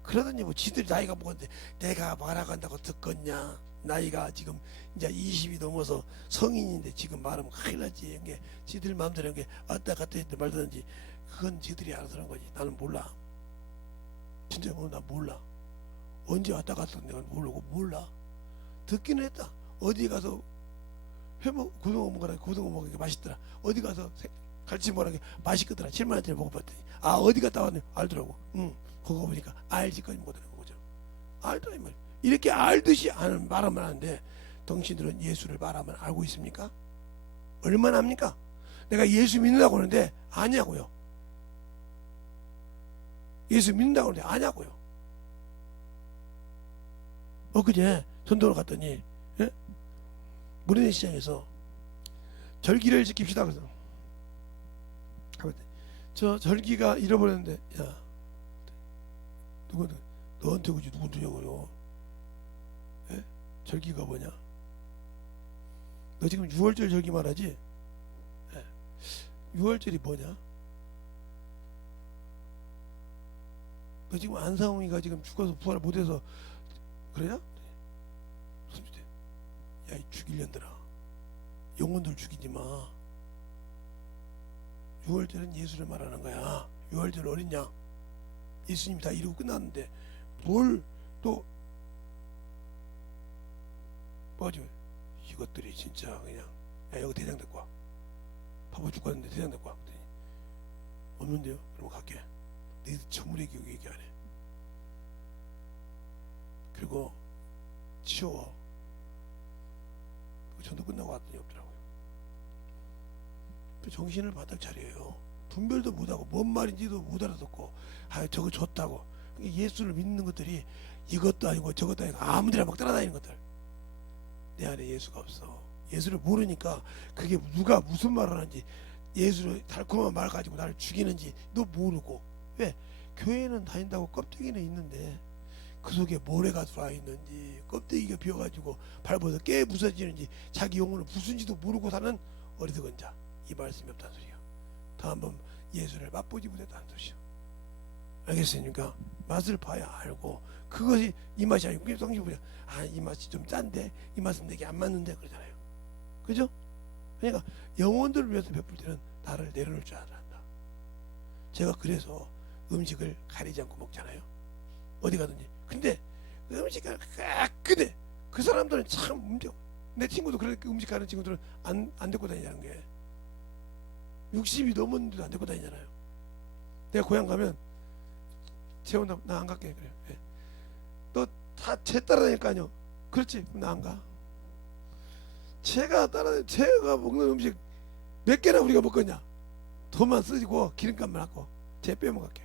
그러더니 뭐 지들이 나이가 먹었는데 내가 말하고 한다고 듣겠냐? 나이가 지금 이제 20이 넘어서 성인인데 지금 말하면 큰일 나지. 이게 지들 마음대로 게 왔다 갔다 했든 말든지 그건 지들이 알아서 하는 거지. 나는 몰라. 진짜 나 몰라. 언제 왔다 갔다 내가 모르고 몰라. 듣기는 했다. 어디 가서 회먹 고등어 먹으라. 고등어 먹는 게 맛있더라. 어디 가서 갈치 먹으라. 맛있거더라. 7만 원짜리 먹어봤더니 아 어디 갔다 왔네. 알더라고. 그거 보니까 알지까지 못하는 거죠. 알더라 이 말. 이렇게 알듯이 말하면 하는데 당신들은 예수를 말하면 알고 있습니까? 얼마나 합니까? 내가 예수 믿는다고 하는데 아냐고요. 예수 믿는다고 하는데 아냐고요. 엊그제 전도를 갔더니 예? 모래내 시장에서 절기를 지킵시다 그래서 저 절기가 잃어버렸는데 야 너한테 그지 누군 주냐고요. 예? 절기가 뭐냐? 너 지금 6월절 절기 말하지? 예. 6월절이 뭐냐? 너 지금 안상홍이가 지금 죽어서 부활을 못해서 그래야? 손주대. 야, 이 죽일년들아. 영혼들 죽이지 마. 6월절은 예수를 말하는 거야. 6월절 어딨냐? 예수님이 다 이루고 끝났는데 뭘 또 뭐죠? 이것들이 진짜 그냥 야 여기 대장 데리고 와. 바보 죽었는데 대장 데리고 와. 없는데요? 그럼 갈게. 너희들 저물의 교육 얘기 안 해. 그리고 치워. 전도 끝나고 왔더니 없더라고요. 그 정신을 바짝 차려요. 분별도 못하고 뭔 말인지도 못 알아듣고 저거 좋다고. 예수를 믿는 것들이 이것도 아니고 저것도 아니고 아무데나 막 따라다니는 것들. 내 안에 예수가 없어. 예수를 모르니까 그게 누가 무슨 말을 하는지, 예수를 달콤한 말 가지고 나를 죽이는지 너 모르고. 왜? 교회는 다닌다고 껍데기는 있는데 그 속에 모래가 들어와 있는지 껍데기가 비어가지고 밟아서 깨 부서지는지 자기 영혼을 부순지도 모르고 사는 어리석은 자. 이 말씀이 없다는 소리야. 다음번 예수를 맛보지 못했다는 소리야. 알겠습니까? 맛을 봐야 알고, 그것이 이 맛이 아니고 그냥 성질 부려. 이 맛이 좀 짠데 이 맛은 내게 안 맞는데 그러잖아요. 그죠? 그러니까 영혼들을 위해서 베풀 때는 나를 내려놓을 줄 알아야 한다. 제가 그래서 음식을 가리지 않고 먹잖아요. 어디 가든지. 근데 음식을 근데 그 사람들은 참 문제. 내 친구도 그렇게 음식 가는 친구들은 안 데리고 다니자는 게 60이 넘었는데도 안 데리고 다니잖아요. 내가 고향 가면 재혼다 나 안 갈게 그래. 예. 너 다 쟤 따라다닐 거 아니야. 그렇지. 그럼 나 안 가. 제가 먹는 음식 몇 개나 우리가 먹겠냐. 돈만 쓰고 기름값만 하고 쟤 빼먹을게.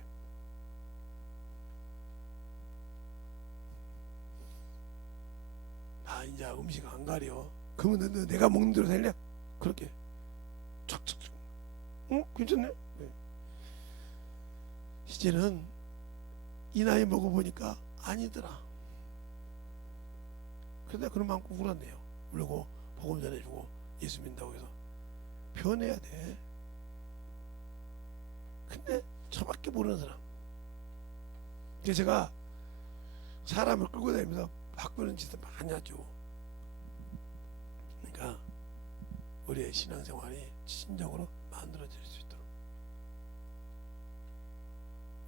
이제 음식 안 가려. 그러면 너 내가 먹는 대로 살래? 그렇게 촥촥촥. 괜찮네. 네. 이제는 이 나이 먹어보니까 아니더라. 그래서 그런 마음 꼭 울었네요. 울고 복음 전해주고 예수 믿는다고 해서 변해야 돼. 근데 저밖에 모르는 사람. 그래서 제가 사람을 끌고 다니면서 바꾸는 짓을 많이 하죠. 그러니까 우리의 신앙생활이 진정으로 만들어질 수 있도록.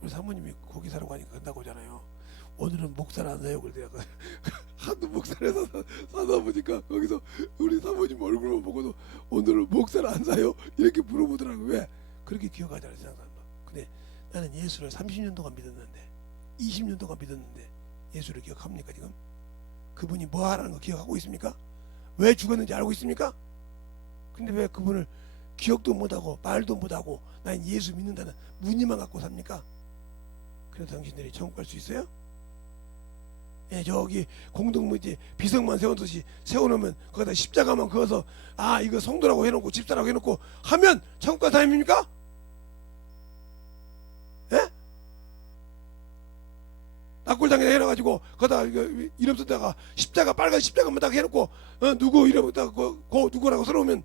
우리 사모님이 고기 사러 가니까 간다고 하잖아요. 오늘은 목살 안 사요. 그래서 내가 한두 목살에서 사다 보니까 거기서 우리 사모님 얼굴만 보고도 오늘은 목살 안 사요? 이렇게 물어보더라고요. 왜? 그렇게 기억하잖아요, 세상 사람도. 근데 나는 예수를 30년 동안 믿었는데, 20년 동안 믿었는데 예수를 기억합니까 지금? 그분이 뭐 하라는 거 기억하고 있습니까? 왜 죽었는지 알고 있습니까? 근데 왜 그분을 기억도 못하고 말도 못하고 난 예수 믿는다는 무늬만 갖고 삽니까? 그래서 당신들이 천국 갈 수 있어요? 예, 저기 공동묘지 비석만 세워놓듯이 세워놓으면 거기다 십자가만 그어서 이거 성도라고 해놓고 집사라고 해놓고 하면 천국 갈 사람입니까? 예? 낙골당에 해놔가지고 거기다 이름 썼다가 십자가 빨간 십자가만 딱 해놓고 누구 이름 딱 그 누구라고 써놓으면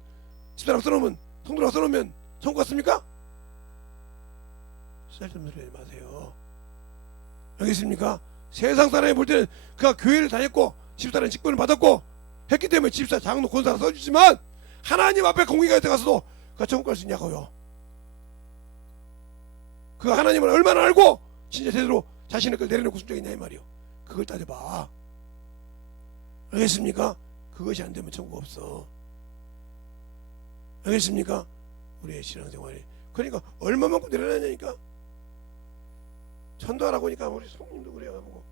집사라고 써놓으면 성도라고 써놓으면 천국 갔습니까? 쓸데없는 소리 하지 마세요. 알겠습니까? 세상 사람이 볼 때는 그가 교회를 다녔고 집사라는 직분을 받았고 했기 때문에 집사, 장로, 권사를 써주지만 하나님 앞에 공의가 들어가서도 그가 천국 갈 수 있냐고요. 그가 하나님을 얼마나 알고 진짜 제대로 자신의 걸 내려놓고 순종했냐 이 말이요. 그걸 따져봐. 알겠습니까? 그것이 안 되면 천국 없어. 알겠습니까? 우리의 신앙생활이 그러니까 얼마만큼 내려놨냐니까. 전도하라고 하니까 우리 성님도 그래요. 보고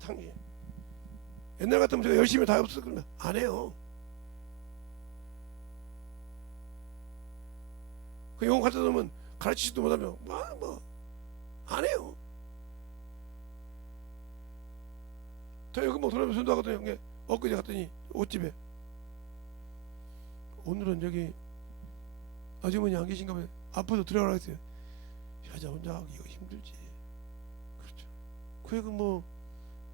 당신 옛날 같으면 제가 열심히 다 없어 그러면 안 해요. 그 영어 가르쳐 놓으면 가르치지도 못하면 안 해요. 저 여기 돌아오면서 전도하거든요. 엊그제 갔더니 옷집에 오늘은 여기 아주머니 안 계신가 봐요. 앞으로 들어가라 했어요. 여자 혼자 하기 이거 힘들지. 그렇죠. 그게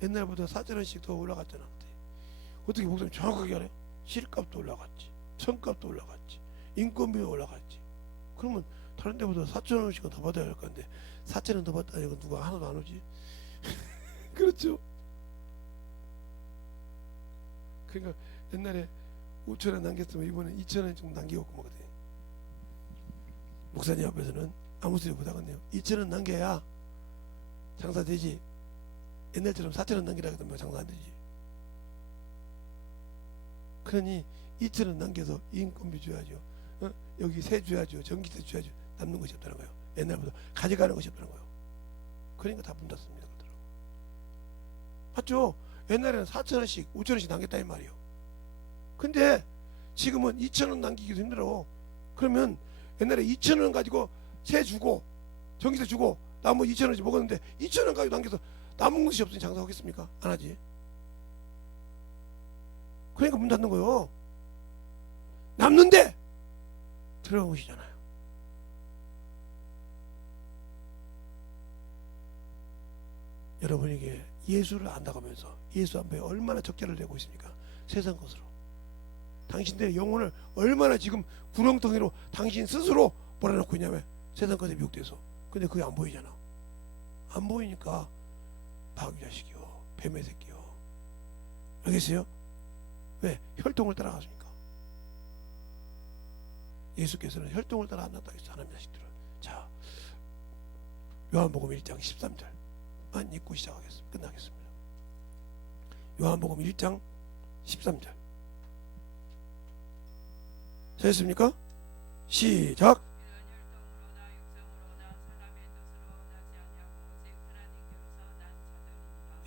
옛날보다 4,000원씩 더 올라갔잖아. 어떻게 목사님 정확하게 하네? 실값도 올라갔지, 천값도 올라갔지, 인건비도 올라갔지. 그러면 다른 데보다 4,000원씩은 더 받아야 할 건데 4,000원 더 받다 이거 누가 하나도 안 오지? 그렇죠. 그러니까 옛날에 5,000원 남겼으면 이번에 2,000원 좀 남기고 먹거든요. 목사님 앞에서는 아무 소리 못하겠네요. 2,000원 남겨야 장사 되지. 옛날처럼 4,000원 남기라 해도 장사 안 되지. 그러니 2,000원 남겨서 인건비 줘야죠. 여기 세 줘야죠. 전기세 줘야죠. 남는 것이 없다는 거예요. 옛날보다 가져가는 것이 없다는 거예요. 그러니까 다 문 닫습니다. 그들은. 맞죠? 옛날에는 4,000원씩 5,000원씩 남겼다 이 말이에요. 근데 지금은 2,000원 남기기도 힘들어. 그러면 옛날에 2,000원 가지고 세 주고 전기세 주고 남은 2,000원씩 먹었는데 2,000원 가지고 남겨서 남은 것이 없으니 장사하겠습니까? 안 하지. 그러니까 문 닫는 거예요. 남는데 들어간 것이잖아요. 여러분에게 예수를 안다고 하면서 예수 앞에 얼마나 적자를 내고 있습니까? 세상 것으로. 당신들의 영혼을 얼마나 지금 구렁텅이로 당신 스스로 몰아넣고 있냐면 세상 것에 미혹돼서. 근데 그게 안 보이잖아. 안 보이니까 마귀 자식이요, 뱀의 새끼요. 알겠어요? 왜? 혈통을 따라갔습니까? 예수께서는 혈통을 따라 안 난다고 했어. 하나님 자식들은. 자, 요한복음 1장 13절만 읽고 시작하겠습니다. 끝나겠습니다. 요한복음 1장 13절 되셨습니까? 시작.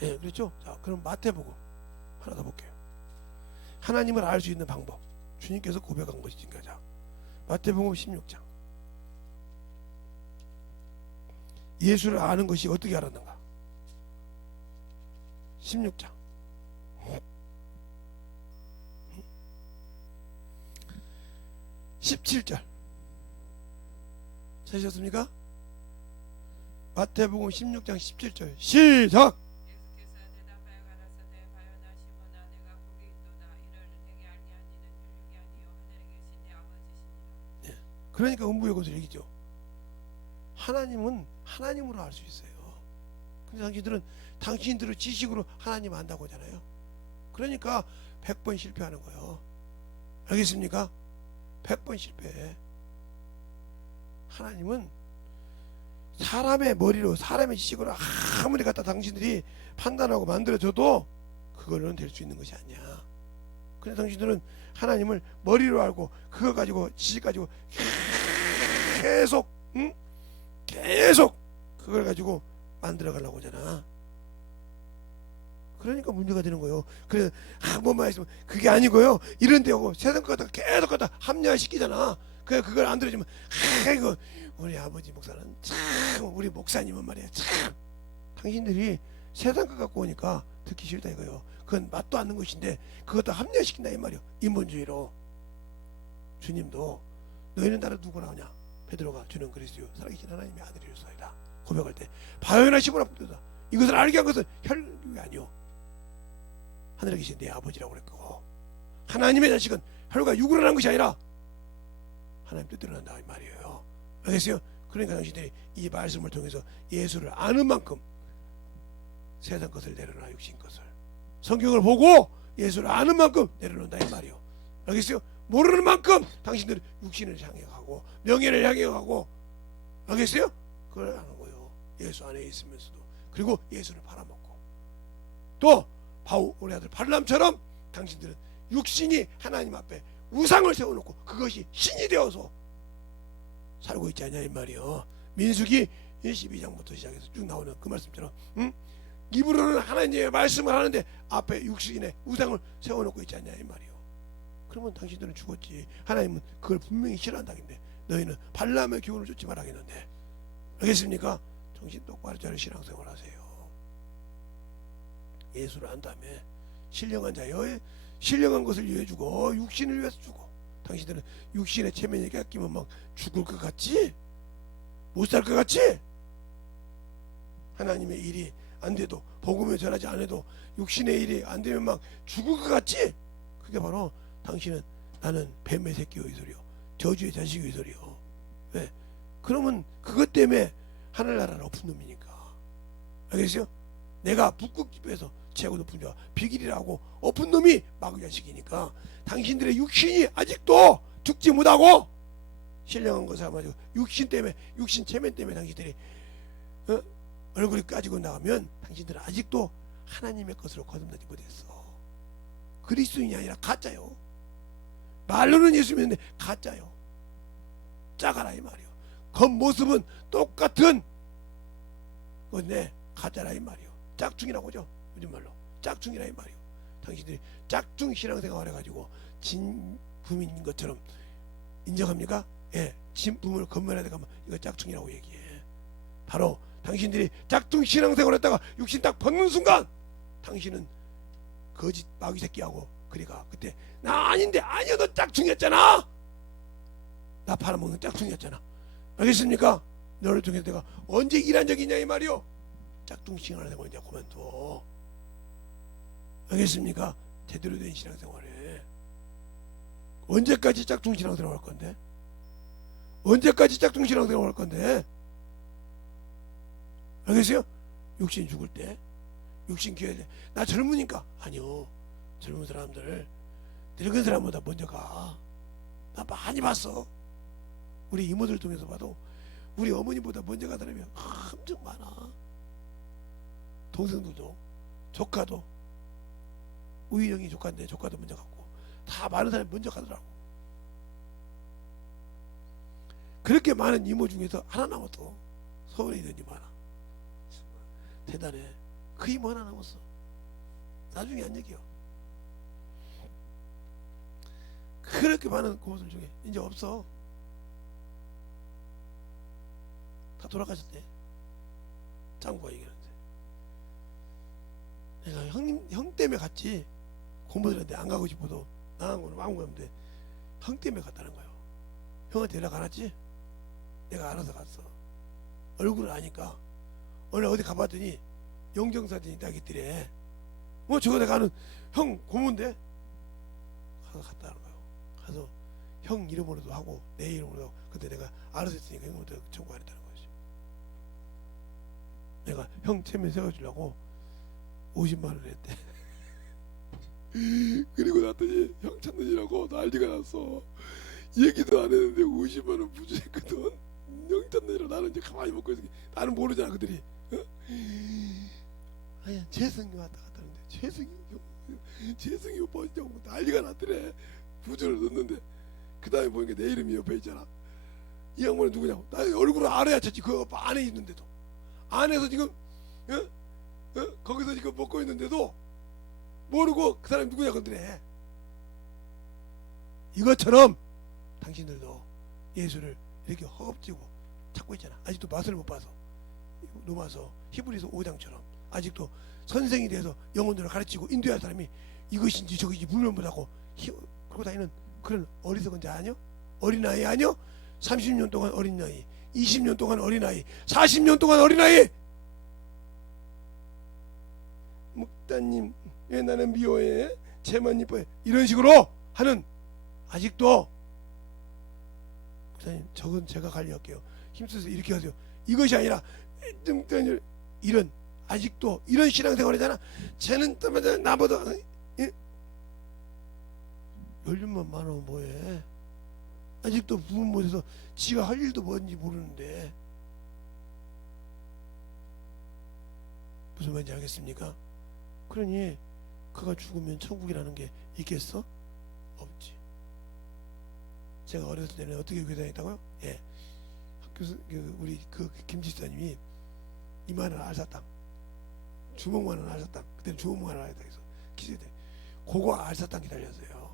예, 그렇죠? 자, 그럼 마태복음 하나 더 볼게요. 하나님을 알 수 있는 방법. 주님께서 고백한 것이니까. 자, 마태복음 16장. 예수를 아는 것이 어떻게 알았는가? 16장. 17절. 찾으셨습니까? 마태복음 16장 17절. 시작. 예수께서 대답하여 가라사대 바요나 시몬아 내가 복이 있도다 이를 내게 알게 한 이는 혈육이 아니요 하늘에 계신 내 아버지시니라. 그러니까 음부의 얘기죠. 하나님은 하나님으로 알 수 있어요. 근데 당신들은 지식으로 하나님 안다고 하잖아요. 그러니까 100번 실패하는 거예요. 알겠습니까? 100번 실패해. 하나님은 사람의 머리로 사람의 지식으로 아무리 갖다 당신들이 판단하고 만들어줘도 그거는 될 수 있는 것이 아니야. 그래서 당신들은 하나님을 머리로 알고 그거 가지고 지식 가지고 계속 그걸 가지고 만들어 가려고 하잖아. 그러니까 문제가 되는 거예요. 그래서 한 번만 했으면 그게 아니고요. 이런 데 오고 세상 거 갖다 계속 갖다 합리화시키잖아. 그걸 안 들어주면 이거 우리 아버지 목사는 참 우리 목사님은 말이야 참 당신들이 세상 거 갖고 오니까 듣기 싫다 이거요. 그건 맛도 않는 것인데 그것도 합리화시킨다 이 말이요. 인본주의로. 주님도 너희는 나를 누구나 하냐? 베드로가 주는 그리스도 살아계신 하나님의 아들이로소이다 고백할 때 바요나 시몬아 붙들다 이것을 알게 한 것은 혈육이 아니요 하늘에 계신 내 아버지라고 그랬고 하나님의 자식은 혈과 육으로 난 것이 아니라 하나님 뜻대로 난다 이 말이에요. 알겠어요? 그러니까 당신들이 이 말씀을 통해서 예수를 아는 만큼 세상 것을 내려놔 육신 것을 성경을 보고 예수를 아는 만큼 내려놓는다 이 말이에요. 알겠어요? 모르는 만큼 당신들은 육신을 향해 가고 명예를 향해 가고 알겠어요? 그걸 하는 거예요. 예수 안에 있으면서도. 그리고 예수를 팔아먹고 또 우리 아들 발람처럼 당신들은 육신이 하나님 앞에 우상을 세워놓고 그것이 신이 되어서 살고 있지 않냐 이 말이요. 민수기 12장부터 시작해서 쭉 나오는 그 말씀처럼 입으로는 하나님의 말씀을 하는데 앞에 육신의 우상을 세워놓고 있지 않냐 이 말이요. 그러면 당신들은 죽었지. 하나님은 그걸 분명히 싫어한다긴데 너희는 발람의 교훈을 쫓지 말라겠는데 알겠습니까? 정신 똑바로 차려 신앙생활 하세요. 예수를 안 다음에 신령한 자여 신령한 것을 위해 주고 육신을 위해서 주고 당신들은 육신의 체면에게 아끼면 막 죽을 것 같지? 못 살 것 같지? 하나님의 일이 안 돼도 복음을 전하지 않아도 육신의 일이 안 되면 막 죽을 것 같지? 그게 바로 당신은 나는 뱀의 새끼요 이 소리요 저주의 자식이 이 소리요. 왜? 그러면 그것 때문에 하늘나라는 높은 놈이니까. 알겠어요? 내가 북극집에서 최고 높은 자와 비길이라고 엎은 놈이 마귀 자식이니까 당신들의 육신이 아직도 죽지 못하고 신령한 것을 가지고 육신 때문에 육신 체면 때문에 당신들이 얼굴이 까지고 나가면 당신들은 아직도 하나님의 것으로 거듭나지 못했어. 그리스도인이 아니라 가짜요. 말로는 예수 믿는데 가짜요. 짜가라 이 말이요. 겉모습은 똑같은 그건데 가짜라 이 말이요. 짝퉁이라고 하죠. 요즘 말로 짝퉁이라 이 말이요. 당신들이 짝퉁 신앙생활 해가지고 진품인 것처럼 인정합니까? 예, 진품을 건면해야 되면 이거 짝퉁이라고 얘기해. 바로 당신들이 짝퉁 신앙생활 했다가 육신 딱 벗는 순간 당신은 거짓 마귀 새끼하고 그러니까 그때 나 아닌데 아니야 너 짝퉁이었잖아. 나 팔아먹는 짝퉁이었잖아. 알겠습니까? 너를 통해서 내가 언제 일한 적이 있냐 이 말이요. 짝퉁 신앙생활 이제 그만둬. 알겠습니까? 제대로 된 신앙생활에 언제까지 짝퉁 신앙생활 할 건데? 언제까지 짝퉁 신앙생활 할 건데? 알겠어요? 육신 죽을 때, 육신 기회 때, 나 젊으니까 아니요. 젊은 사람들 늙은 사람보다 먼저 가. 나 많이 봤어. 우리 이모들 통해서 봐도 우리 어머니보다 먼저 간 사람이 엄청 많아. 동생들도 조카도 우희 형이 조카인데 조카도 먼저 갔고 다 많은 사람이 먼저 가더라고. 그렇게 많은 이모 중에서 하나 남았어. 서울에 있는 이모 하나. 대단해. 그 이모 하나 남았어. 나중에 한 얘기요. 그렇게 많은 고모들 중에 이제 없어. 다 돌아가셨대. 짱구가 얘기하는데 내가 형 때문에 갔지. 고모들한테 안 가고 싶어도 나간 거는 아무 건데 형 때문에 갔다는 거예요. 형한테 연락 안 왔지? 내가 알아서 갔어. 얼굴을 아니까. 오늘 어디 가봤더니 영정사진이 딱 있더래. 뭐 저거 내가 아는 형 고모인데 가서 갔다는 거예요. 가서 형 이름으로도 하고 내 이름으로도 하고. 근데 내가 알아서 했으니까 형부터 청구 안 했다는 거지. 내가 형 체면 세워주려고 50만 원 했대. 그리고 났더니 형 찾느니라고 난리가 났어. 얘기도 안 했는데 50만 원 부주했거든. 형 찾느니라. 나는 이제 가만히 먹고 있으니 나는 모르잖아 그들이. 어? 아야 재승이 왔다 갔다 하는데 재승이 오빠 진짜 난리가 났더래. 부주를 넣는데 그 다음에 보니까 내 이름이 옆에 있잖아. 이 양반은 누구냐고. 나 얼굴을 알아야 찾지. 그 안에 있는데도 안에서 지금 거기서 지금 먹고 있는데도 모르고 그 사람이 누구냐 건드래. 이것처럼 당신들도 예수를 이렇게 허겁지고 찾고 있잖아. 아직도 맛을 못 봐서. 로마서 히브리서 5장처럼 아직도 선생이 돼서 영혼들을 가르치고 인도할 사람이 이것인지 저것인지 분별 못하고 그러고 다니는 그런 어리석은 자 아니요? 어린아이 아니요? 30년 동안 어린아이, 20년 동안 어린아이, 40년 동안 어린아이. 목사님 왜 나는 미워해? 쟤만 이뻐해? 이런 식으로 하는 아직도 목사님 저건 제가 관리할게요. 힘써서 이렇게 하세요. 이것이 아니라 이런 아직도 이런 신앙생활이잖아. 쟤는 나보다 연륜만 많으면 뭐해? 아직도 부분 못해서 지가 할 일도 뭔지 모르는데 무슨 말인지 알겠습니까? 그러니 그가 죽으면 천국이라는 게 있겠어? 없지. 제가 어렸을 때는 어떻게 교회 다녔다고요? 예, 학교에서 우리 그 김지사님이 이만한 알사탕, 주먹만한 알사탕, 그때는 주먹만한 알사탕에서 기세대 그거 알사탕 기다렸어요.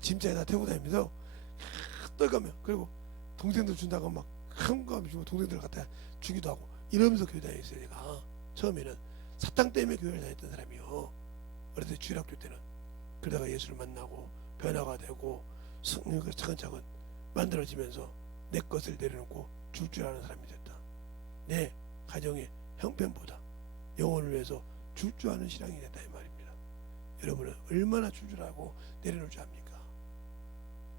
짐자에다 태우고 다니면서 떨가면 그리고 동생들 준다고 막 한가함 주고 동생들 갖다 주기도 하고 이러면서 교회 다녔어요. 내가 처음에는 사탕 때문에 교회를 다녔던 사람이요. 어렸을 때 주일학교 때는. 그러다가 예수를 만나고 변화가 되고 성령을 차근차근 만들어지면서 내 것을 내려놓고 줄 아는 사람이 됐다. 내 가정의 형편보다 영혼을 위해서 줄 아는 신앙이 됐다 이 말입니다. 여러분은 얼마나 줄 알고 내려놓을 줄 압니까?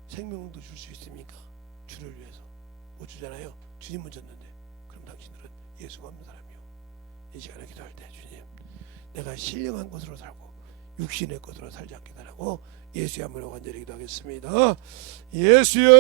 생명도 줄 수 있습니까? 주를 위해서 못 주잖아요. 주님은 줬는데. 그럼 당신들은 예수가 없는 사람이요. 이 시간에 기도할 때 주님 내가 신령한 것으로 살고 육신의 것으로 살지 않게 달라고 예수의 한번로 간절히 기도하겠습니다. 예수여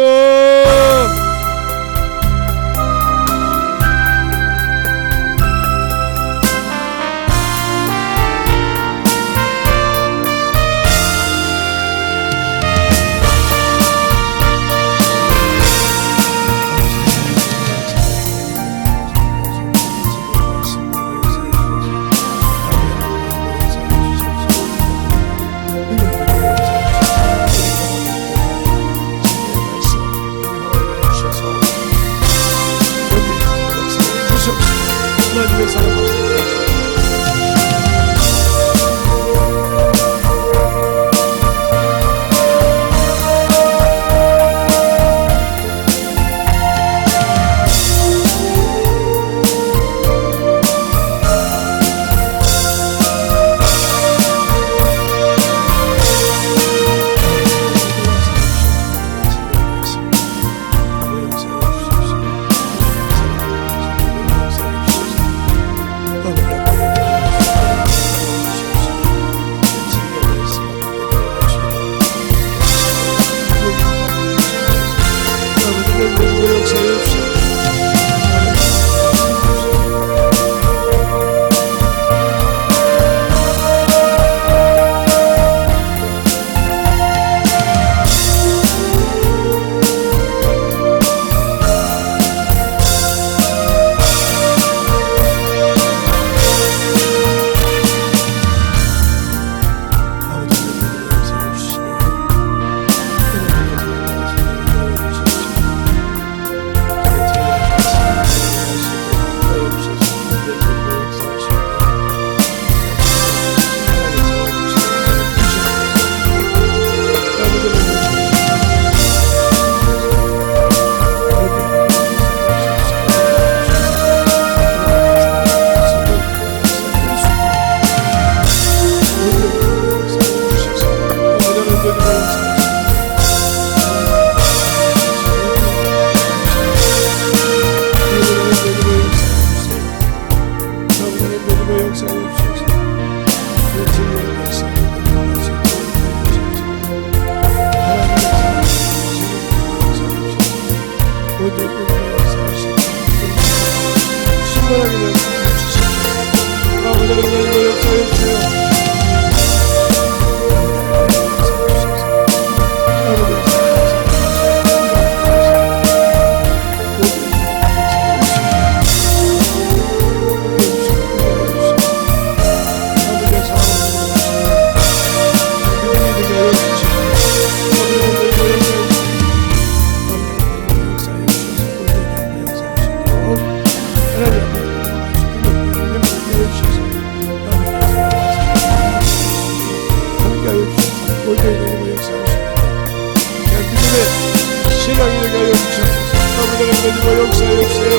신앙이 되게 하여 주시옵소서. 아버지 하나님 역사하여 주세요.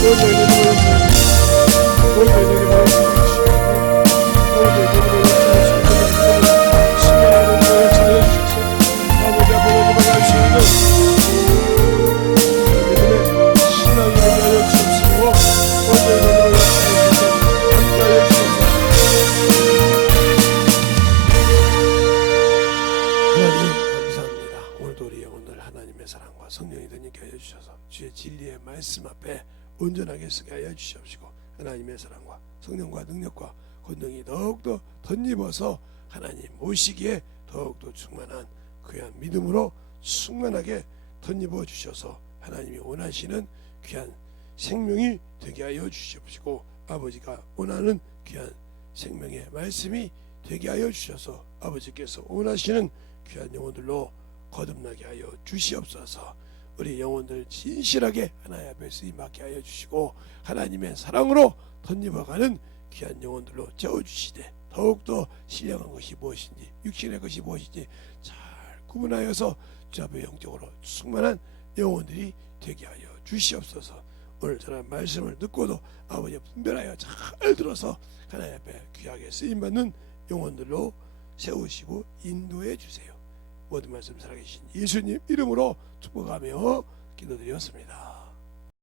모두 하나님 역사하여 주시옵소서. 모두 하나님 역사하여 주시옵소서. 모두 하나님 역사하여 주시옵소서. 신앙이 되게 역사하여 주셔서 아버지 앞에 나갈 수 있는 믿음의 신앙이 되게 하여 주시옵소서. 모두 하나님 역사하여 주셔서 함께하여 주옵소서. 하나님 감사합니다. 오늘도 우리 영혼들 하나님의 사랑과 성령이 되게 하여 주셔서 주의 진리의 말씀 앞에 온전하게 서게 하여 주시옵시고 하나님의 사랑과 성령과 능력과 권능이 더욱더 덧입어서 하나님 모시기에 더욱더 충만한 귀한 믿음으로 충만하게 덧입어 주셔서 하나님이 원하시는 귀한 생명이 되게 하여 주시옵시고 아버지가 원하는 귀한 생명의 말씀이 되게 하여 주셔서 아버지께서 원하시는 귀한 영혼들로 거듭나게 하여 주시옵소서. 우리 영혼들 진실하게 하나님 앞에 쓰임 받게 하여 주시고 하나님의 사랑으로 덧입어가는 귀한 영혼들로 채워주시되 더욱더 신령한 것이 무엇인지 육신의 것이 무엇인지 잘 구분하여서 주 앞에 영적으로 충만한 영혼들이 되게 하여 주시옵소서. 오늘 저런 말씀을 듣고도 아버지 분별하여 잘 들어서 하나님 앞에 귀하게 쓰임받는 영혼들로 세우시고 인도해 주세요. 모든 말씀 살아계신 예수님 이름으로 축복하며 기도드렸습니다.